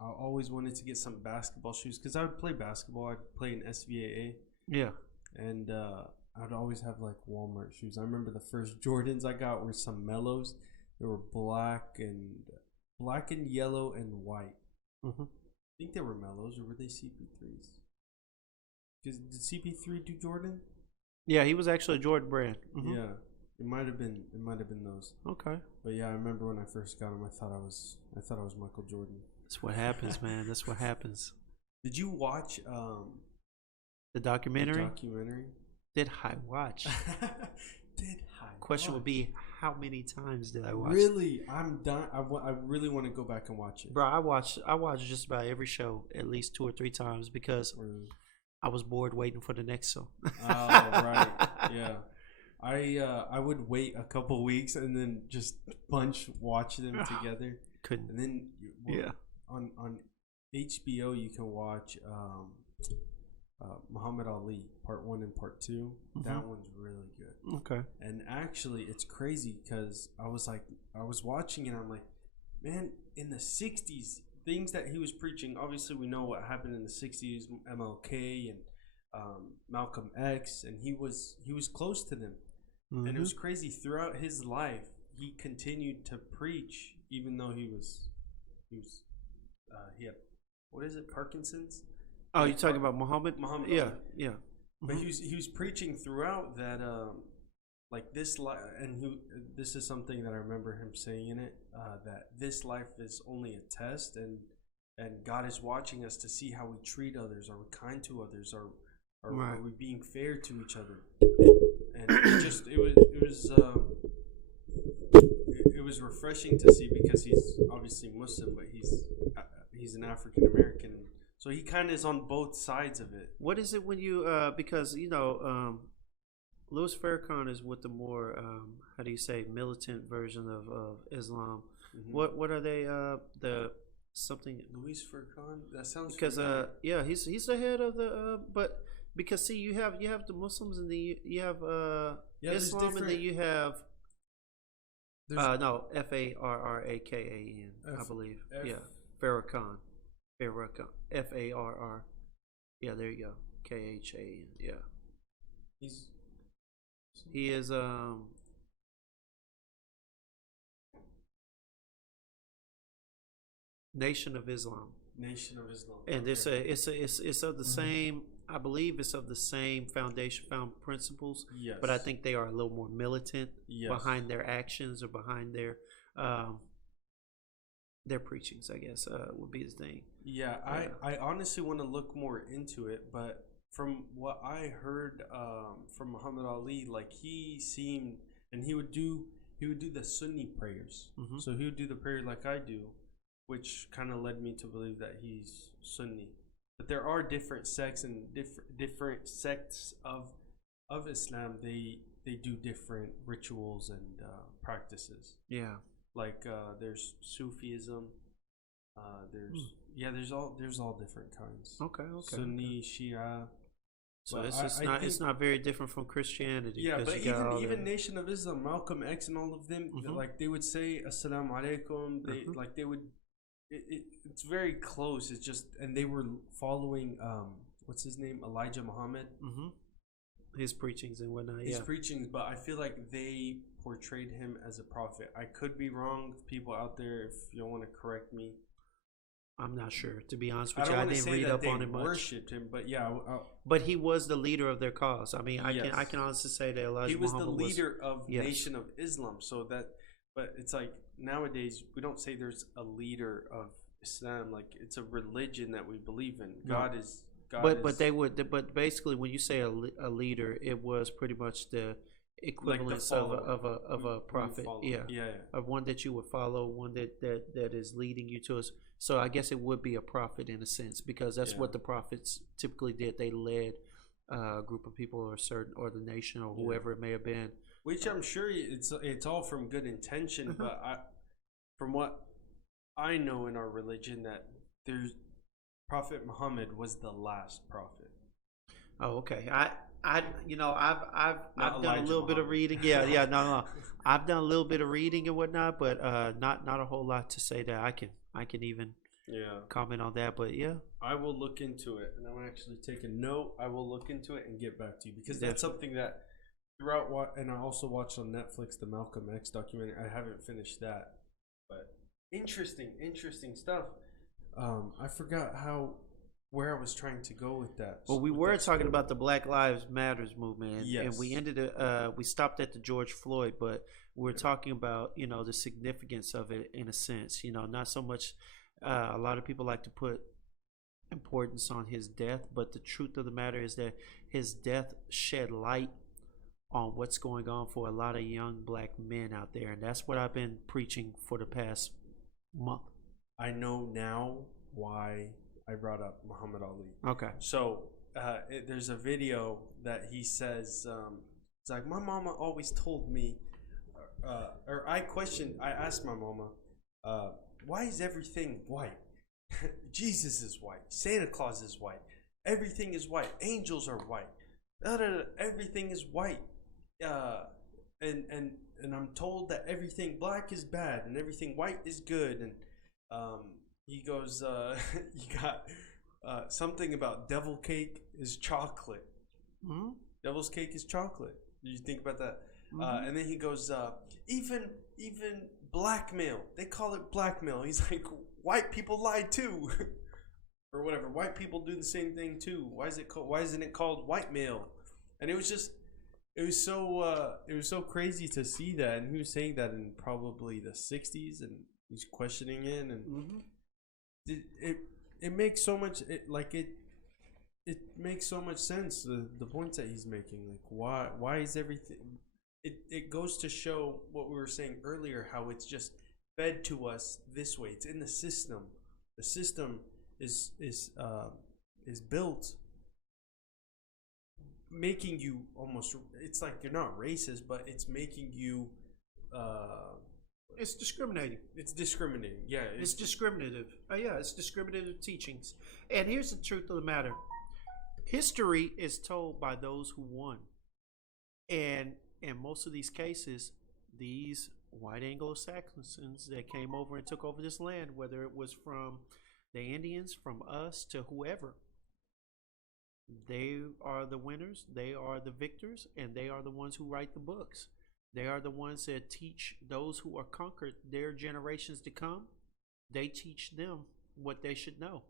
I always wanted to get some basketball shoes because I would play basketball. I'd play in SVAA. Yeah. And I'd always have like Walmart shoes. I remember the first Jordans I got were some Mellows. They were black and yellow and white. Mm-hmm. I think they were Mellows, or were they CP3s? Because did CP3 do Jordan? Yeah, he was actually a Jordan brand. Mm-hmm. Yeah, it might have been those. Okay. But yeah, I remember when I first got them, I thought I was Michael Jordan. That's what happens, man. That's what happens. Did you watch the documentary? Did I watch? Question would be, how many times did I watch? Really? I'm done. I really want to go back and watch it. Bro, I watched just about every show at least 2 or 3 times because I was bored waiting for the next show. Oh, right. Yeah. I would wait a couple weeks and then just watch them together. Couldn't. And then on HBO you can watch Muhammad Ali Part 1 and Part 2. Mm-hmm. That one's really good. Okay. And actually it's crazy because I was watching it and I'm like, man, in the 60s, things that he was preaching, obviously we know what happened in the 60s, MLK and Malcolm X, and he was close to them. Mm-hmm. And it was crazy. Throughout his life, he continued to preach, even though he had, what is it, Parkinson's? Oh, you're talking about Muhammad? Yeah, yeah. But he was preaching throughout that, like this life, and this is something that I remember him saying in it, that this life is only a test, and and God is watching us to see how we treat others. Are we kind to others? Are we being fair to each other? And it was refreshing to see, because he's obviously Muslim, but he's an African American, so he kind of is on both sides of it. What is it when you because Louis Farrakhan is with the more how do you say, militant version of Islam. Mm-hmm. What are they the something Louis Farrakhan? That sounds because he's the head of the but because see you have the Muslims and you have Islam, and then you have no, Farrakan, I believe. Farrakhan. Farr. Yeah, there you go. Khan. Yeah. He is Nation of Islam. Nation of Islam. And it's of the same, I believe it's of the same found principles. Yes. But I think they are a little more militant behind their actions, or behind their preachings, I guess, would be the thing. Yeah, I honestly want to look more into it, but from what I heard from Muhammad Ali, like he seemed, and he would do the Sunni prayers. Mm-hmm. So he would do the prayer like I do, which kind of led me to believe that he's Sunni. But there are different sects, and different sects of Islam. They do different rituals and practices. Yeah, like there's Sufism. There's all different kinds. Okay. Sunni, Shia. So it's not very different from Christianity. Yeah, but even Nation of Islam, Malcolm X, and all of them, mm-hmm. like they would say Assalamu alaikum. They mm-hmm. like they would. It's very close. It's just, and they were following what's his name, Elijah Muhammad. Mm-hmm. His preachings and whatnot. His preachings, but I feel like they portrayed him as a prophet. I could be wrong. People out there, if you don't want to correct me, I'm not sure, to be honest with you. I didn't read up on it much. Worshipped him, but yeah. But he was the leader of their cause. I mean, I can honestly say that Elijah Muhammad was the leader of Nation of Islam. So that, but it's like nowadays we don't say there's a leader of Islam. Like it's a religion that we believe in. God is. But basically, when you say a leader, it was pretty much the equivalence of a prophet. Of one that you would follow, one that is leading you to us. So I guess it would be a prophet in a sense, because that's what the prophets typically did. They led a group of people, or the nation, or whoever it may have been. Which I'm sure it's all from good intention, but from what I know in our religion, that Prophet Muhammad was the last prophet. Oh, okay. I've done a little bit of reading. No. I've done a little bit of reading and whatnot, but not a whole lot to say that I can even comment on that. But yeah, I will look into it, and I'm actually taking note. I will look into it and get back to you, because that's something that throughout and I also watched on Netflix the Malcolm X documentary. I haven't finished that, but interesting stuff. I forgot where I was trying to go with that. Well, we were talking about the Black Lives Matters movement, and we we stopped at the George Floyd, but we're talking about the significance of it in a sense. Not so much. A lot of people like to put importance on his death, but the truth of the matter is that his death shed light on what's going on for a lot of young black men out there, and that's what I've been preaching for the past month. I know now why I brought up Muhammad Ali. Okay. So there's a video that he says, it's like, my mama always told me, or I asked my mama, why is everything white? Jesus is white. Santa Claus is white. Everything is white. Angels are white. Everything is white. And I'm told that everything black is bad and everything white is good. And he goes, you got something about devil cake is chocolate. Mm-hmm. Devil's cake is chocolate. Did you think about that? Mm-hmm. And then he goes, even blackmail. They call it blackmail. He's like, white people lie too, or whatever. White people do the same thing too. Why isn't it called white mail? And it was so crazy to see that. And he was saying that in probably the 60s, and he's questioning it. And it makes so much it makes so much sense, the points that he's making. Like, why is everything, it goes to show what we were saying earlier, how it's just fed to us this way. It's in the system. The system is built making you almost, it's like you're not racist, but it's making you it's discriminating. It's discriminating. Yeah, it's discriminative. It's discriminative teachings. And here's the truth of the matter: history is told by those who won, and in most of these cases, these white Anglo-Saxons that came over and took over this land, whether it was from the Indians, from us, to whoever, they are the winners, they are the victors, and they are the ones who write the books. They are the ones that teach those who are conquered, their generations to come. They teach them what they should know.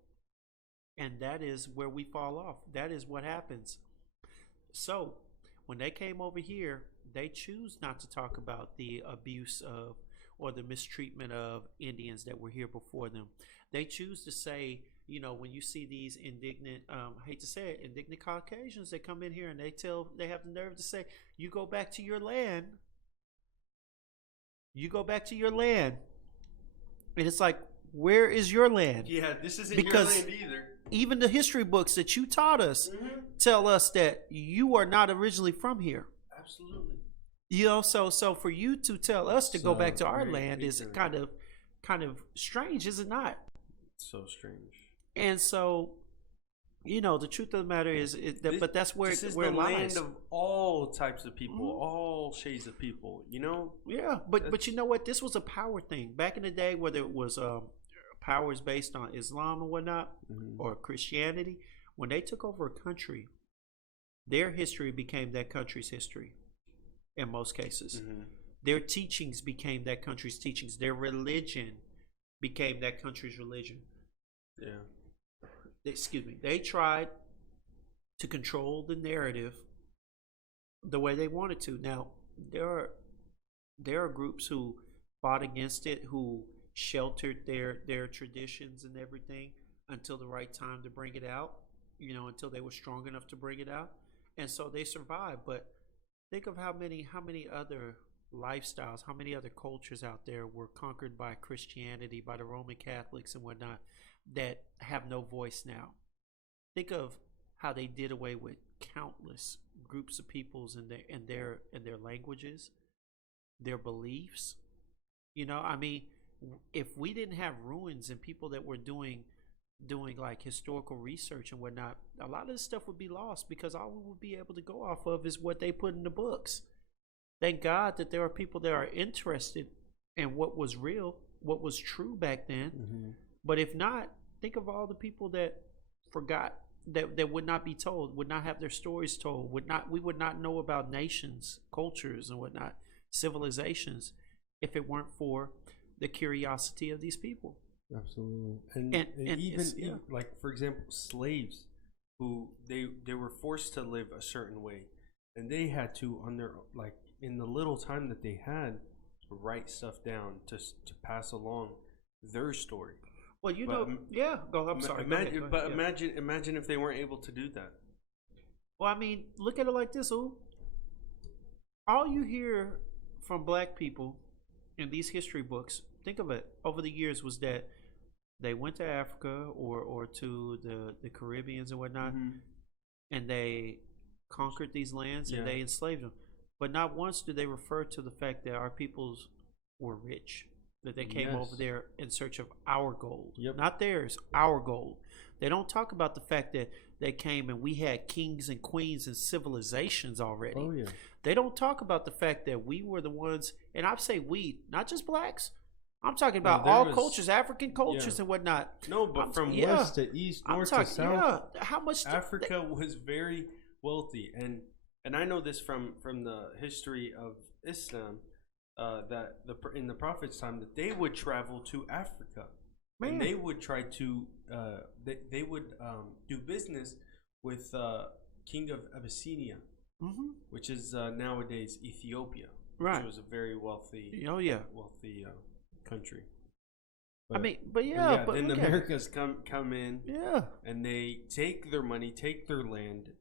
And that is where we fall off. That is what happens. So when they came over here, they choose not to talk about the abuse of or the mistreatment of Indians that were here before them. They choose to say, you know, when you see these indignant, I hate to say it, indignant Caucasians that come in here and they have the nerve to say, you go back to your land. You go back to your land. And it's like, where is your land? Yeah, this isn't because your land either. Even the history books that you taught us tell us that you are not originally from here. Absolutely. You know, so for you to tell us to go back to our land is kind of strange, is it not? So strange. And so, you know, the truth of the matter is but that's where this is where the it lies. land of all types of people, all shades of people. You know. Yeah, but you know what? This was a power thing back in the day, whether it was powers based on Islam or whatnot, or Christianity. When they took over a country, their history became that country's history. In most cases, their teachings became that country's teachings. Their religion became that country's religion. Yeah. Excuse me. They tried to control the narrative the way they wanted to. Now, there are groups who fought against it, who sheltered their traditions and everything until the right time to bring it out, you know, until they were strong enough to bring it out. And so they survived. But think of how many other lifestyles, how many other cultures out there were conquered by Christianity, by the Roman Catholics and whatnot, that have no voice now. Think of how they did away with countless groups of peoples and their languages, their beliefs. You know, I mean, if we didn't have ruins and people that were doing like historical research and whatnot, a lot of this stuff would be lost because all we would be able to go off of is what they put in the books. Thank God that there are people that are interested in what was real, what was true back then. But if not, think of all the people that forgot, that would not be told, would not have their stories told, we would not know about nations, cultures and whatnot, civilizations, if it weren't for the curiosity of these people. Absolutely. And even like, for example, slaves who they were forced to live a certain way, and they had to, on their, like, in the little time that they had, write stuff down to pass along their story. Well, you know, go. I'm sorry. Imagine if they weren't able to do that. Well, I mean, look at it like this, Ooh. All you hear from black people in these history books, think of it, over the years, was that they went to Africa or to the Caribbeans and whatnot, and they conquered these lands and they enslaved them. But not once do they refer to the fact that our peoples were rich, that they came over there in search of our gold, not theirs, our gold. They don't talk about the fact that they came and we had kings and queens and civilizations already. They don't talk about the fact that we were the ones, and I say we, not just blacks. I'm talking about all cultures, African cultures and whatnot. No, but from west to east, north to south, how much Africa was very wealthy, and I know this from the history of Islam, that in the Prophet's time, that they would travel to Africa, and they would try to they would do business with King of Abyssinia, which is nowadays Ethiopia, which was a very wealthy, wealthy country. I mean, but then the Americas come in, yeah, and they take their money, take their land,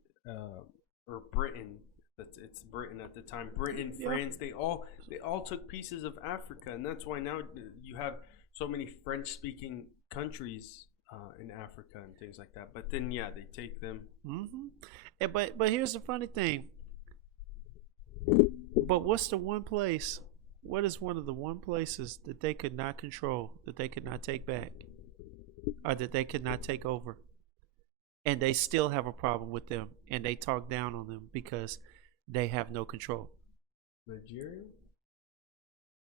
or Britain. It's Britain at the time. Britain, France, they all took pieces of Africa, and that's why now you have so many French-speaking countries in Africa and things like that. But then, they take them. Mm-hmm. But here's the funny thing. But what's the one place? What is one of the one places that they could not control, that they could not take back, or that they could not take over, and they still have a problem with them, and they talk down on them because they have no control? Nigeria?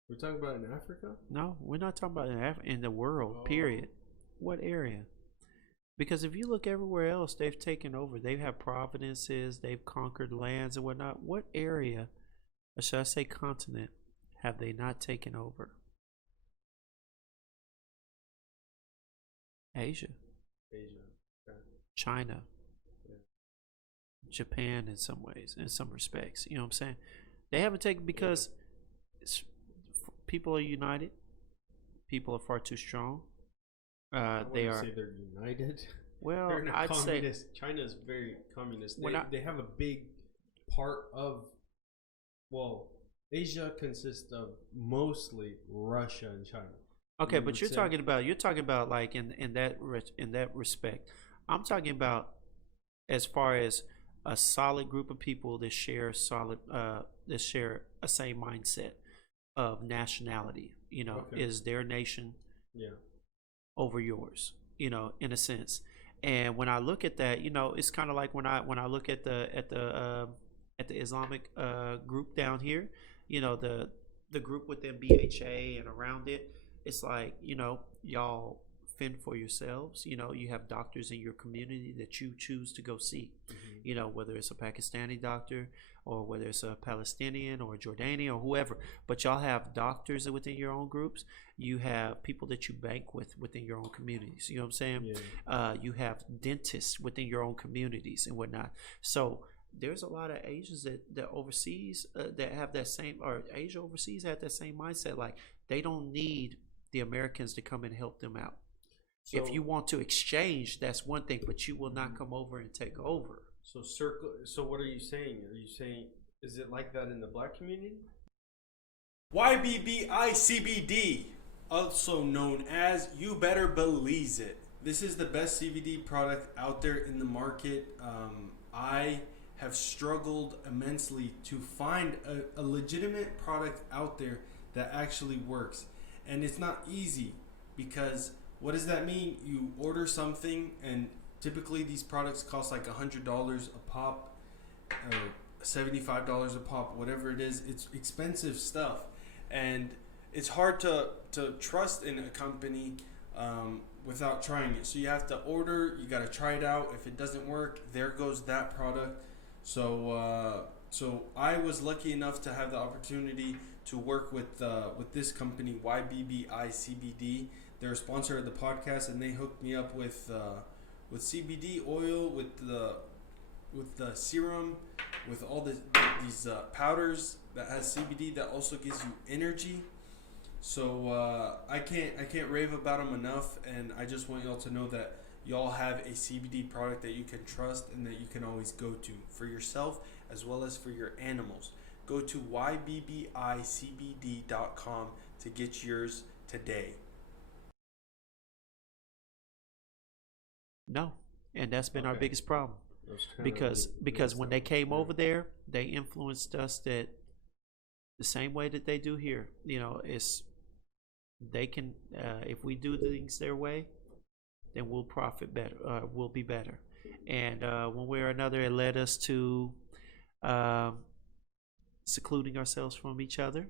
We're talking about in Africa? No, we're not talking about in the world, period. What area? Because if you look everywhere else, they've taken over. They have providences, they've conquered lands and whatnot. What area, or should I say continent, have they not taken over? Asia. Okay. China. Japan in some ways, in some respects. You know what I'm saying? They haven't taken because people are united. People are far too strong. They are. Say they're united. Well, I'd say China is very communist. They have a big part of. Well, Asia consists of mostly Russia and China. Okay, but you're talking about like in that respect. I'm talking about as far as a solid group of people that share a same mindset of nationality. Is their nation over yours? In a sense. And when I look at that, it's kind of like when I look at the Islamic group down here. The group within BHA and around it, it's like, y'all fend for yourselves. You have doctors in your community that you choose to go see, whether it's a Pakistani doctor or whether it's a Palestinian or a Jordanian or whoever, but y'all have doctors within your own groups. You have people that you bank within your own communities. You know what I'm saying? Yeah. You have dentists within your own communities and whatnot. So there's a lot of Asians that overseas that have that same, or Asia overseas have that same mindset. Like, they don't need the Americans to come and help them out. So, if you want to exchange, that's one thing, but you will not come over and take over. So what are you saying? Are you saying, is it like that in the black community? YBBICBD, also known as You Better Belize It. This is the best CBD product out there in the market. I have struggled immensely to find a legitimate product out there that actually works. And it's not easy, because what does that mean? You order something, and typically these products cost like $100 a pop, $75 a pop, whatever it is. It's expensive stuff, and it's hard to trust in a company without trying it. So you have to order, you got to try it out. If it doesn't work, there goes that product. So I was lucky enough to have the opportunity to work with this company, YBBICBD. They're a sponsor of the podcast, and they hooked me up with CBD oil, with the serum, with all these powders that has CBD that also gives you energy. So I can't rave about them enough, and I just want y'all to know that y'all have a CBD product that you can trust and that you can always go to for yourself as well as for your animals. Go to ybbicbd.com to get yours today. No, and that's been our biggest problem, because when they came over there, they influenced us that the same way that they do here. It's they can if we do things their way, then we'll profit better. We'll be better. And one way or another, it led us to secluding ourselves from each other.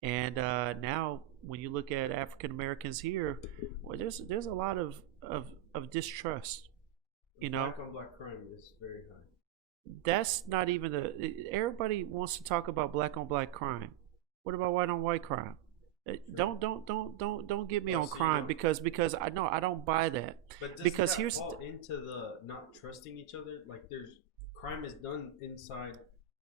And now, when you look at African Americans here, well, there's a lot of distrust. Black on black crime is very high. That's not even everybody wants to talk about black on black crime. What about white on white crime? Don't get me on crime, because I know I don't buy that. But because that here's fall into the not trusting each other. Like, there's crime is done inside.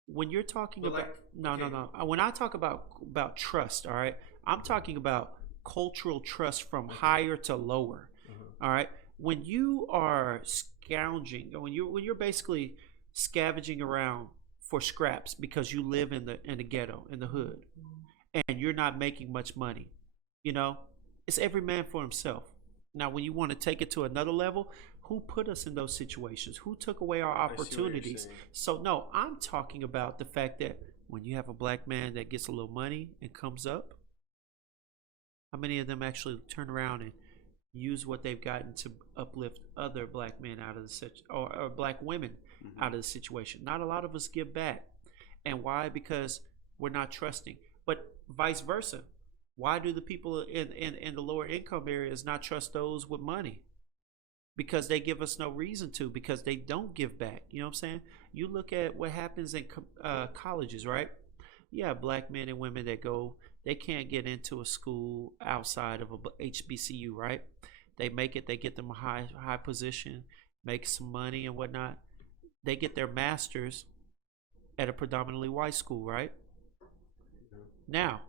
When you're talking about no. When I talk about trust, all right, I'm talking about cultural trust from higher to lower. All right. When you are scrounging, when you're basically scavenging around for scraps because you live in the ghetto, in the hood, and you're not making much money, it's every man for himself. Now, when you want to take it to another level, who put us in those situations? Who took away our opportunities? So no, I'm talking about the fact that when you have a black man that gets a little money and comes up, how many of them actually turn around and use what they've gotten to uplift other black men out of the situation, or black women out of the situation? Not a lot of us give back. And why? Because we're not trusting. But vice versa. Why do the people in the lower income areas not trust those with money? Because they give us no reason to, because they don't give back. You know what I'm saying? You look at what happens in colleges, right? Yeah, black men and women that go, they can't get into a school outside of a HBCU, right? They make it, they get them a high position, make some money and whatnot. They get their masters at a predominantly white school, right? Now,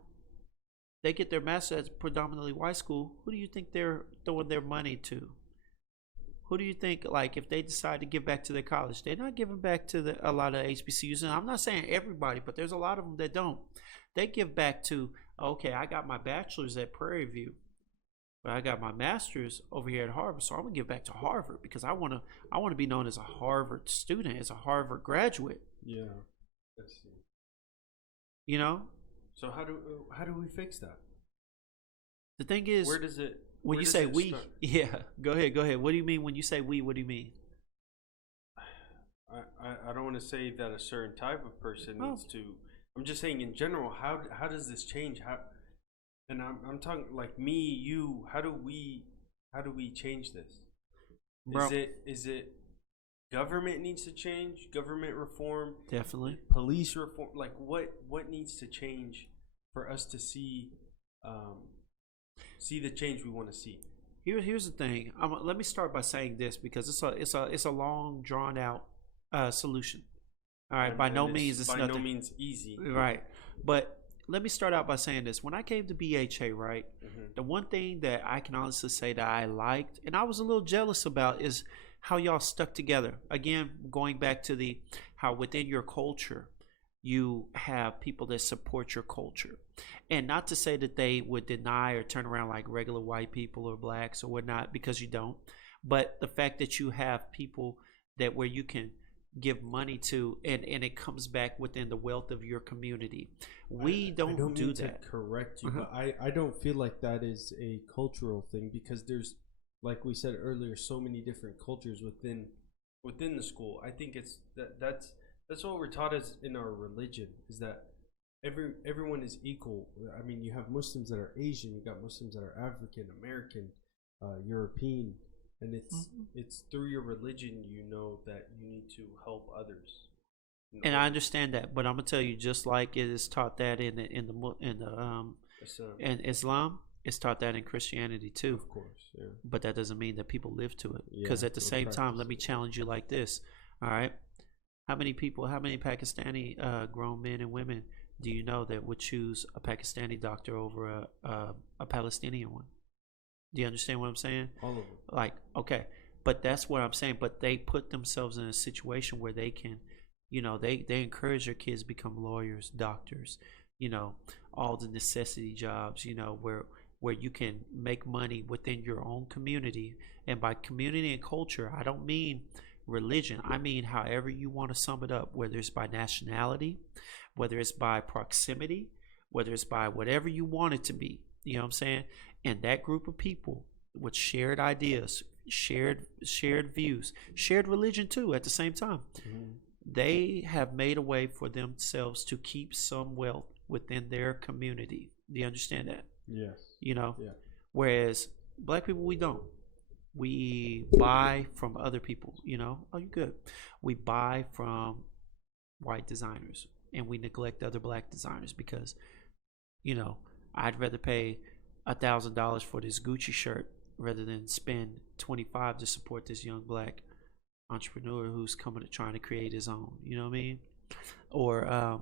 they get their master's at a predominantly white school. Who do you think they're throwing their money to? Who do you think, like, if they decide to give back to their college, they're not giving back to a lot of HBCUs? And I'm not saying everybody, but there's a lot of them that don't. They give back to, okay, I got my bachelor's at Prairie View, but I got my master's over here at Harvard, so I'm gonna give back to Harvard because I wanna be known as a Harvard student, as a Harvard graduate. Yeah, I see. So how do we fix that? The thing is, where does it? When you say we, start? Yeah, go ahead. What do you mean when you say we? What do you mean? I don't want to say that a certain type of person needs to. I'm just saying in general. How does this change? And I'm talking like me, you. How do we change this? Bro. Is it government needs to change? Government reform? Definitely. Police reform? Like what needs to change for us to see the change we want to see? Here's the thing. Let me start by saying this because it's a long drawn out solution. All right. By no means easy. Right. But let me start out by saying this. When I came to BHA, right, the one thing that I can honestly say that I liked and I was a little jealous about is how y'all stuck together. Again, going back to how within your culture you have people that support your culture. And not to say that they would deny or turn around like regular white people or blacks or whatnot, because you don't. But the fact that you have people that where you can give money to and it comes back within the wealth of your community. We don't do that. To correct you, but I don't feel like that is a cultural thing because there's, like we said earlier, so many different cultures within the school. I think it's that's what we're taught as in our religion, is that everyone is equal. I mean, you have Muslims that are Asian, you got Muslims that are African American, European, and it's through your religion that you need to help others. And I understand that, but I'm gonna tell you, just like it is taught that in Islam, it's taught that in Christianity too. Of course, yeah. But that doesn't mean that people live to it. Because at the same time, let me challenge you like this. All right, how many Pakistani grown men and women do you know that would choose a Pakistani doctor over a Palestinian one? Do you understand what I'm saying? All of them. Like, okay, but that's what I'm saying. But they put themselves in a situation where they can, they encourage their kids to become lawyers, doctors, all the necessity jobs, where you can make money within your own community. And by community and culture, I don't mean religion. I mean however you want to sum it up, whether it's by nationality, whether it's by proximity, whether it's by whatever you want it to be. You know what I'm saying? And that group of people with shared ideas, shared views, shared religion too at the same time, they have made a way for themselves to keep some wealth within their community. Do you understand that? Yes. Yeah. Whereas black people, we don't. We buy from other people, Oh, you good. We buy from white designers and we neglect other black designers because, I'd rather pay $1,000 for this Gucci shirt rather than spend $25 to support this young black entrepreneur who's trying to create his own. You know what I mean? Or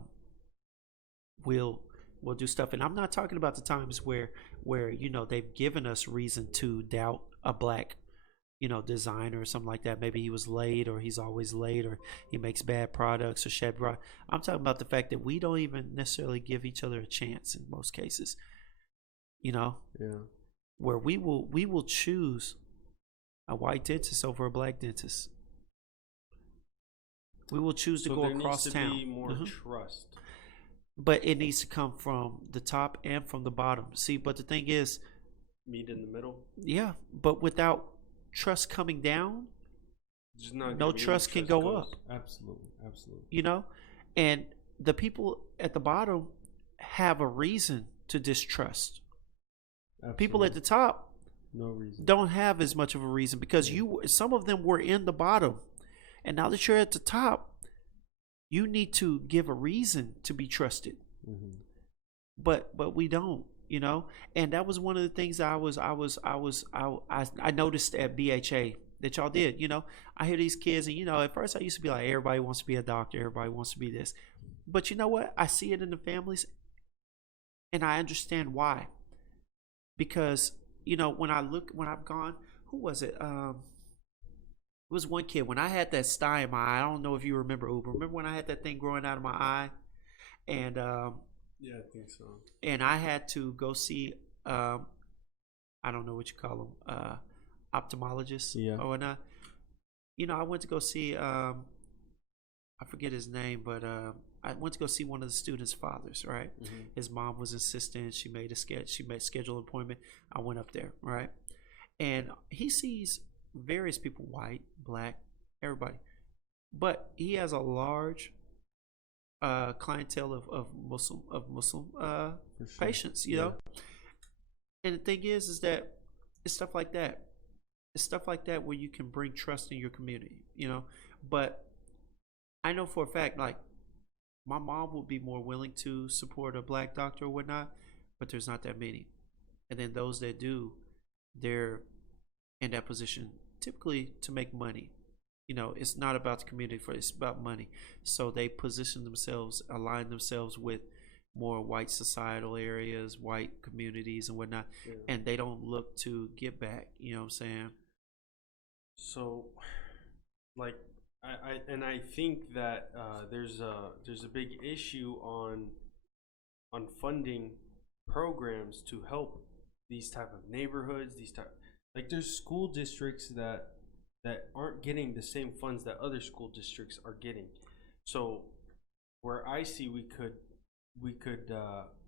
we'll We'll do stuff, and I'm not talking about the times where they've given us reason to doubt a black designer or something like that. Maybe he was late, or he's always late, or he makes bad products or shed product. I'm talking about the fact that we don't even necessarily give each other a chance in most cases. Yeah. Where we will choose a white dentist over a black dentist. We will choose to go across town. There needs to be more trust. But it needs to come from the top and from the bottom. See, but the thing is, meet in the middle. Yeah, but without trust coming down, no trust can go up. Absolutely. And the people at the bottom have a reason to distrust. Absolutely. People at the top, no reason, don't have as much of a reason, because some of them were in the bottom, and now that you're at the top, you need to give a reason to be trusted. But we don't. And that was one of the things I noticed at BHA that y'all did. I hear these kids, and at first I used to be like, everybody wants to be a doctor, everybody wants to be this, but you know what? I see it in the families, and I understand why. Because when I've gone, who was it? It was one kid, when I had that sty in my eye. I don't know if you remember, Uber. Remember when I had that thing growing out of my eye, and yeah, I think so. And I had to go see, I don't know what you call them, ophthalmologists or whatnot. I went to go see, I forget his name, but I went to go see one of the students' fathers, right? His mom was insistent. She made schedule an appointment. I went up there, right? And he sees various people, white, black, everybody. But he has a large clientele of Muslim patients, And the thing is that it's stuff like that. It's stuff like that where you can bring trust in your community, But I know for a fact, like, my mom would be more willing to support a black doctor or whatnot, but there's not that many. And then those that do, they're in that position typically to make money. It's not about the community it's about money. So they position themselves, align themselves with more white societal areas, white communities and whatnot, and they don't look to give back. You know what I'm saying? So, like, I think that there's a big issue on funding programs to help these type of neighborhoods, like, there's school districts that aren't getting the same funds that other school districts are getting. So where I see we could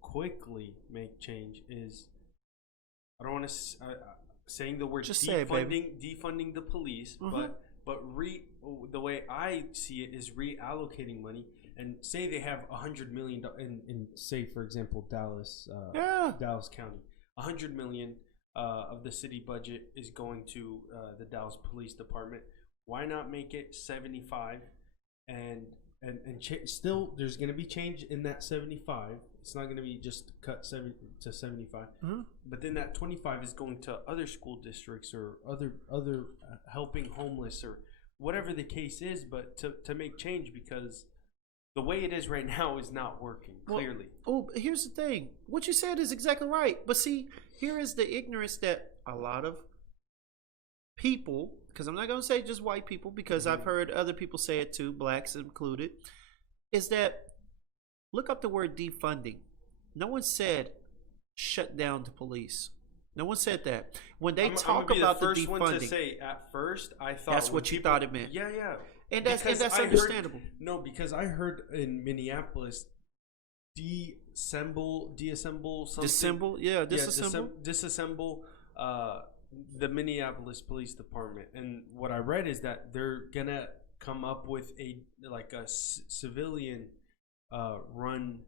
quickly make change is, I don't want to saying the word defunding the police, but the way I see it is reallocating money. And say they have $100 million in say, for example, Dallas County, $100 million of the city budget is going to the Dallas Police Department. Why not make it 75? And still, there's going to be change in that 75. It's not going to be just cut 70 to 75. But then that 25 is going to other school districts or other helping homeless or whatever the case is. But to make change, because the way it is right now is not working, clearly. Here's the thing. What you said is exactly right. But see, here is the ignorance that a lot of people, because I'm not going to say just white people, because I've heard other people say it too, blacks included, is that, look up the word defunding. No one said shut down the police. No one said that. When they talk about the defunding, I'm the first one to say, at first, I thought that's what you thought it meant. Yeah. And that's understandable. Because I heard in Minneapolis, disassemble the Minneapolis Police Department. And what I read is that they're gonna come up with a civilian run,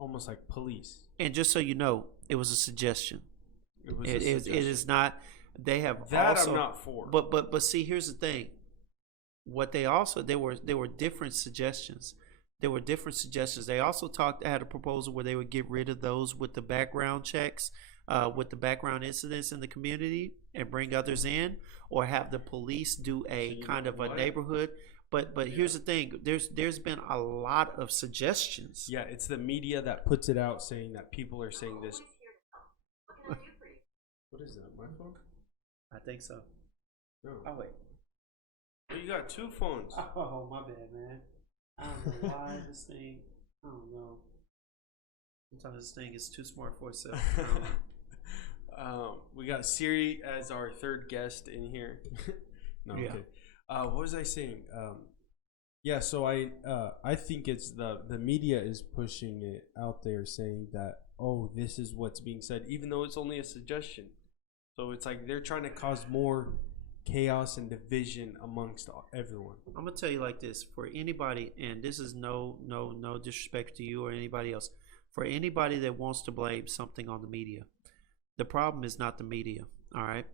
almost like police. And just so you know, it was a suggestion. It is not. They have that also, I'm not for. But see, here's the thing. What they also, there were different suggestions. They also had a proposal where they would get rid of those with the background checks, with the background incidents in the community, and bring others in, or have the police do a kind of a neighborhood. But here's the thing. There's been a lot of suggestions. Yeah, it's the media that puts it out saying that people are saying this. What is that? My phone? I think so. No. Oh wait. Oh, you got two phones. Oh, my bad, man. I don't know why this thing. I don't know. Sometimes this thing is too smart for itself. We got Siri as our third guest in here. No, Yeah. okay. What was I saying? Yeah, so I think it's the media is pushing it out there, saying that, oh, this is what's being said, even though it's only a suggestion. So it's like they're trying to cause more chaos and division amongst everyone. I'm gonna tell you like this: for anybody, and this is no disrespect to you or anybody else, for anybody that wants to blame something on the media, the problem is not the media. All right,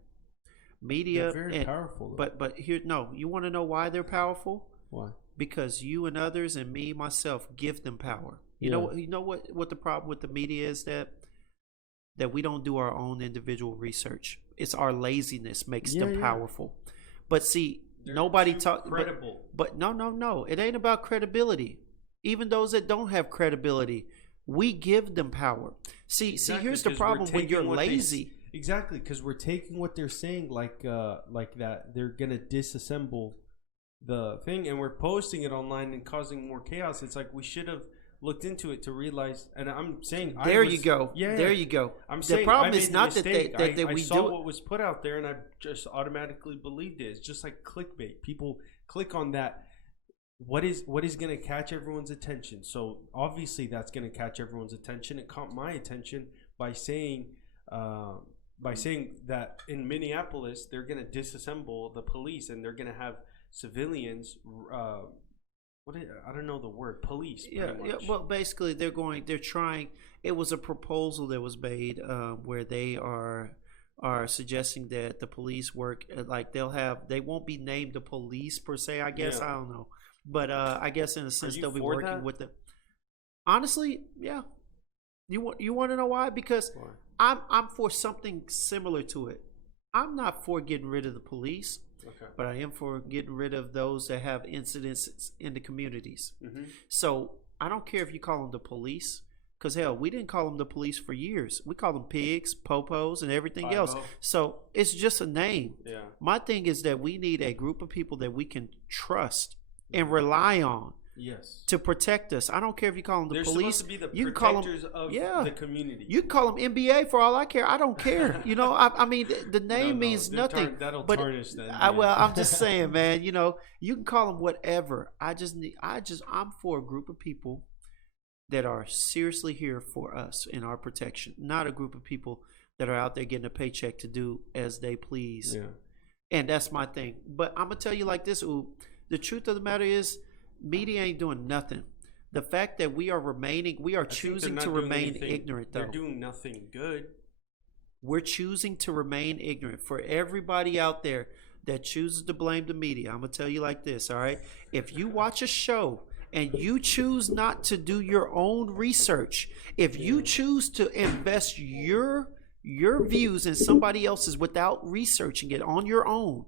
media They're very powerful. Though. But here, no, you want to know why they're powerful? Why? Because you and others and me myself give them power. You know what the problem with the media is, that we don't do our own individual research. It's our laziness makes them powerful. But see, they're nobody talks credible. But no. It ain't about credibility. Even those that don't have credibility, we give them power. See, here's the problem when you're lazy. Exactly, because we're taking what they're saying like that. They're gonna disassemble the thing, and we're posting it online and causing more chaos. It's like we should have looked into it to realize, and I'm saying there you go. I'm saying the problem is not that we saw what was put out there, and I just automatically believed it. It's just like clickbait. People click on that. What is going to catch everyone's attention? So obviously that's going to catch everyone's attention. It caught my attention by saying that in Minneapolis they're going to disassemble the police and they're going to have civilians. I don't know the word, police. Yeah. Well, basically, they're trying. It was a proposal that was made where they are suggesting that the police work like they won't be named the police per se. I guess I don't know, but I guess in a sense they'll be working with them. Honestly, yeah. You want to know why? Because I'm for something similar to it. I'm not for getting rid of the police. Okay. But I am for getting rid of those that have incidents in the communities. Mm-hmm. So I don't care if you call them the police, because hell, we didn't call them the police for years. We call them pigs, popos, and everything else. So it's just a name. Yeah. My thing is that we need a group of people that we can trust and rely on. Yes. To protect us. I don't care if you call them the police. Supposed to be the protectors of the community. You can call them NBA for all I care. I don't care. I mean, the name means nothing. That'll tarnish them. I'm just saying, man. You can call them whatever. I'm for a group of people that are seriously here for us in our protection, not a group of people that are out there getting a paycheck to do as they please. Yeah. And that's my thing. But I'm gonna tell you like this, Oob. The truth of the matter is, media ain't doing nothing. The fact that we are choosing to remain ignorant, though. They're doing nothing good. We're choosing to remain ignorant. For everybody out there that chooses to blame the media, I'm going to tell you like this, all right? If you watch a show and you choose not to do your own research, if you choose to invest your views in somebody else's without researching it on your own,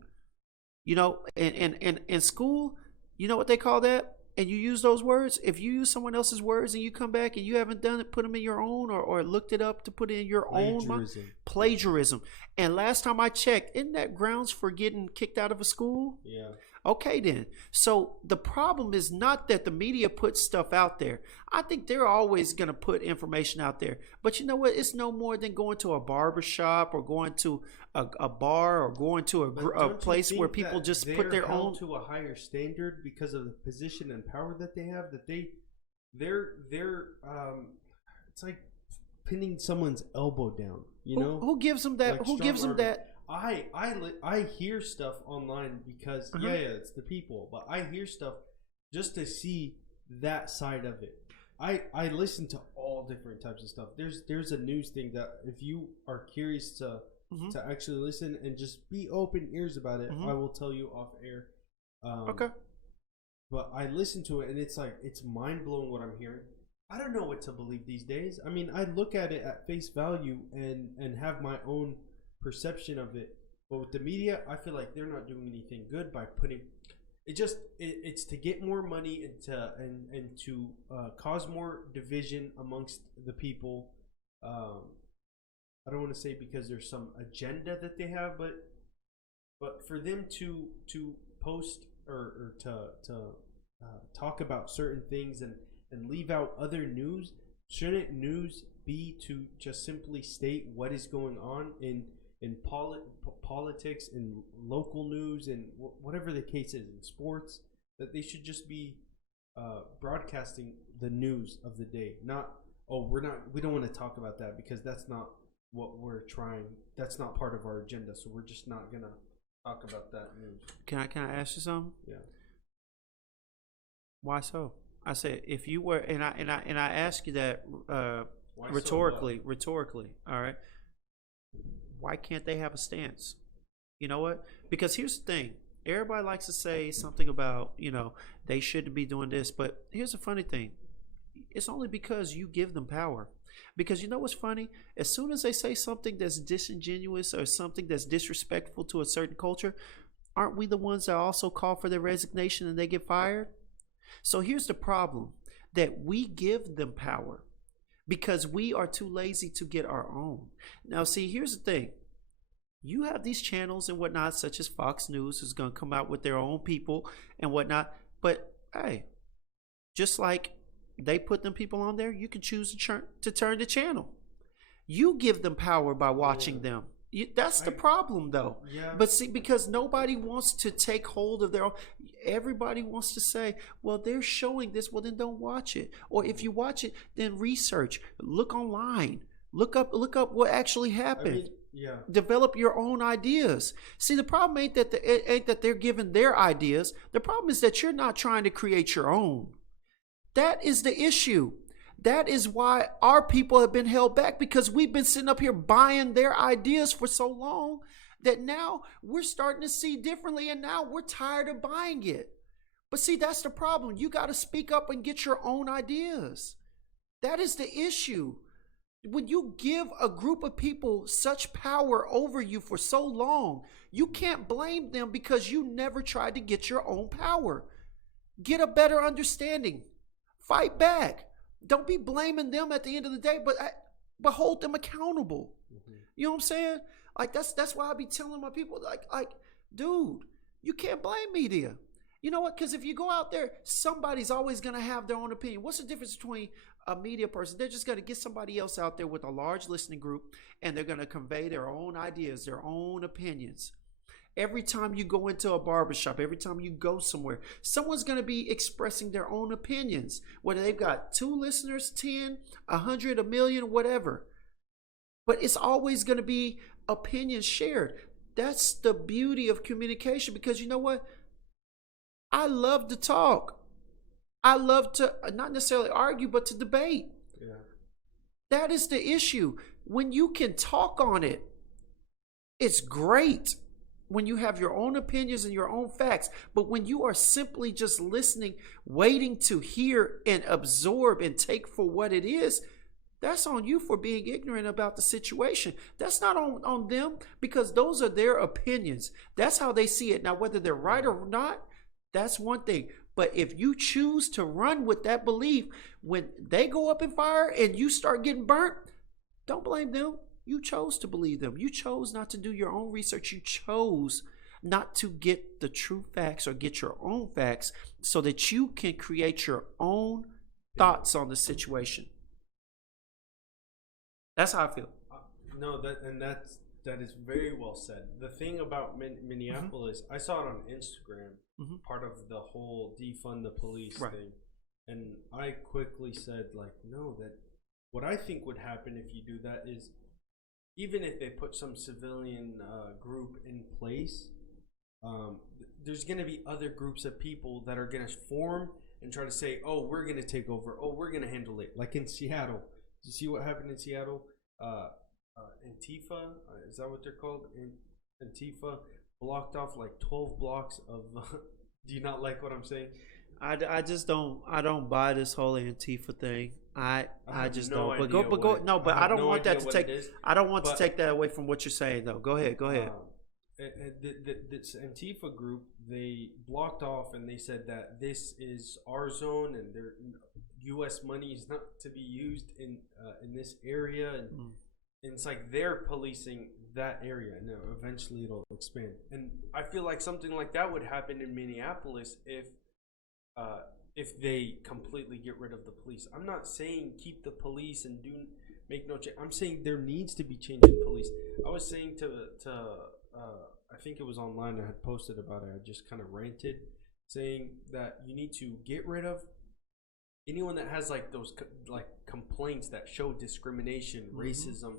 in school, you know what they call that? And you use those words. If you use someone else's words and you come back and you haven't done it, put them in your own or looked it up to put it in your own. Plagiarism. And last time I checked, isn't that grounds for getting kicked out of a school? Yeah. Okay, then. So the problem is not that the media puts stuff out there. I think they're always going to put information out there. But you know what? It's no more than going to a barber shop or going to a bar or going to a place where people just put their own to a higher standard because of the position and power that they have. That they're it's like pinning someone's elbow down. Who gives them that? Like who gives them that? I hear stuff online because it's the people, but I hear stuff just to see that side of it. I listen to all different types of stuff. There's a news thing that if you are curious to actually listen and just be open ears about it, I will tell you off air. Okay. But I listen to it and it's like it's mind blowing what I'm hearing. I don't know what to believe these days. I mean, I look at it at face value and have my own perception of it, but with the media I feel like they're not doing anything good by putting it's to get more money and to cause more division amongst the people. I don't want to say because there's some agenda that they have, but for them to post or to talk about certain things and leave out other news, shouldn't news be to just simply state what is going on in politics, in local news, and whatever the case is, in sports, that they should just be broadcasting the news of the day, not we don't want to talk about that because that's not what we're trying, that's not part of our agenda, so we're just not gonna talk about that news. Can I ask you something? Yeah. Why so? I said if you were, and I ask you that rhetorically, all right. Why can't they have a stance? You know what? Because here's the thing. Everybody likes to say something about, they shouldn't be doing this. But here's the funny thing. It's only because you give them power. Because you know what's funny? As soon as they say something that's disingenuous or something that's disrespectful to a certain culture, aren't we the ones that also call for their resignation and they get fired? So here's the problem. That we give them power. Because we are too lazy to get our own. Now, see, here's the thing. You have these channels and whatnot, such as Fox News, who's going to come out with their own people and whatnot. But, hey, just like they put them people on there, you can choose to turn the channel. You give them power by watching them. That's the problem, though. Yeah. But see, because nobody wants to take hold of their own. Everybody wants to say, well, they're showing this. Well, then don't watch it. Or if you watch it, then research. Look online. Look up what actually happened. Yeah. Develop your own ideas. See, the problem ain't that they're giving their ideas. The problem is that you're not trying to create your own. That is the issue. That is why our people have been held back, because we've been sitting up here buying their ideas for so long that now we're starting to see differently, and now we're tired of buying it. But see, that's the problem. You got to speak up and get your own ideas. That is the issue. When you give a group of people such power over you for so long, you can't blame them because you never tried to get your own power. Get a better understanding. Fight back. Don't be blaming them at the end of the day, but hold them accountable. Mm-hmm. You know what I'm saying? Like that's why I be telling my people, like, dude, you can't blame media. You know what? Because if you go out there, somebody's always going to have their own opinion. What's the difference between a media person? They're just going to get somebody else out there with a large listening group, and they're going to convey their own ideas, their own opinions. Every time you go into a barbershop, every time you go somewhere, someone's going to be expressing their own opinions, whether they've got 2 listeners, 10, 100, 1 million, whatever. But it's always going to be opinions shared. That's the beauty of communication, because you know what? I love to talk. I love to not necessarily argue, but to debate. Yeah. That is the issue. When you can talk on it, it's great. When you have your own opinions and your own facts. But when you are simply just listening, waiting to hear and absorb and take for what it is, that's on you for being ignorant about the situation. That's not on them, because those are their opinions. That's how they see it. Now, whether they're right or not, that's one thing. But if you choose to run with that belief, when they go up in fire and you start getting burnt, don't blame them. You chose to believe them. You chose not to do your own research. You chose not to get the true facts or get your own facts so that you can create your own thoughts on the situation. That's how I feel. No, that is very well said. The thing about Minneapolis, I saw it on Instagram, part of the whole defund the police thing. And I quickly said, like, no, that what I think would happen if you do that is, even if they put some civilian group in place, there's going to be other groups of people that are going to form and try to say, oh, we're going to take over. Oh, we're going to handle it. Like in Seattle. Did you see what happened in Seattle? Antifa, is that what they're called? Antifa blocked off like 12 blocks of... do you not like what I'm saying? I just don't buy this whole Antifa thing. I just don't. But go. No, but I don't want that to take. I don't want to take that away from what you're saying, though. Go ahead. this Antifa group, they blocked off and they said that this is our zone and their U.S. money is not to be used in this area, and it's like they're policing that area, and eventually it'll expand. And I feel like something like that would happen in Minneapolis if they completely get rid of the police. I'm not saying keep the police and make no change. I'm saying there needs to be change in police. I was saying to I think it was online, I had posted about it, I just kind of ranted saying that you need to get rid of anyone that has like those like complaints that show discrimination, racism,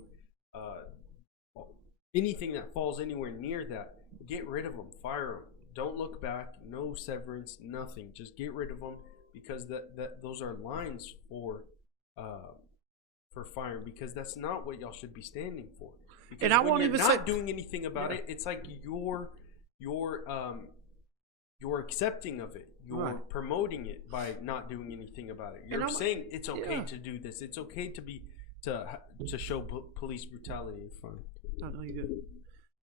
anything that falls anywhere near that. Get rid of them, fire them. Don't look back. No severance, nothing. Just get rid of them, because that those are lines for firing, because that's not what y'all should be standing for. Because and I won't even say doing anything about it. It's like you're accepting of it. You're promoting it by not doing anything about it. You're saying it's okay to do this. It's okay to show police brutality. Fine. No, you're good.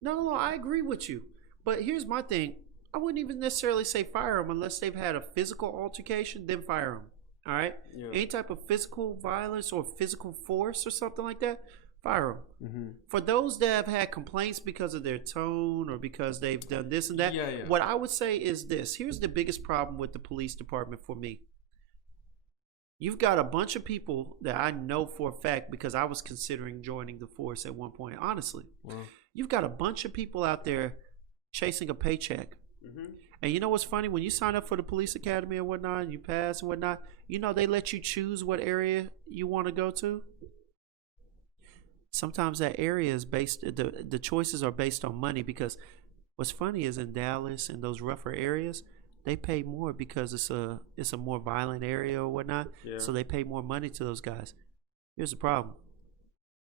No, I agree with you. But here's my thing. I wouldn't even necessarily say fire them unless they've had a physical altercation. Then fire them. All right. Yeah. Any type of physical violence or physical force or something like that, fire them. Mm-hmm. For those that have had complaints because of their tone or because they've done this and that, what I would say is this. Here's the biggest problem with the police department for me. You've got a bunch of people that I know for a fact, because I was considering joining the force at one point, honestly. Wow. You've got a bunch of people out there chasing a paycheck. Mm-hmm. And you know what's funny? When you sign up for the police academy or whatnot, and you pass and whatnot, you know they let you choose what area you want to go to. Sometimes that area is based, the choices are based on money, because what's funny is in Dallas and those rougher areas, they pay more because it's a more violent area or whatnot. Yeah. So they pay more money to those guys. Here's the problem.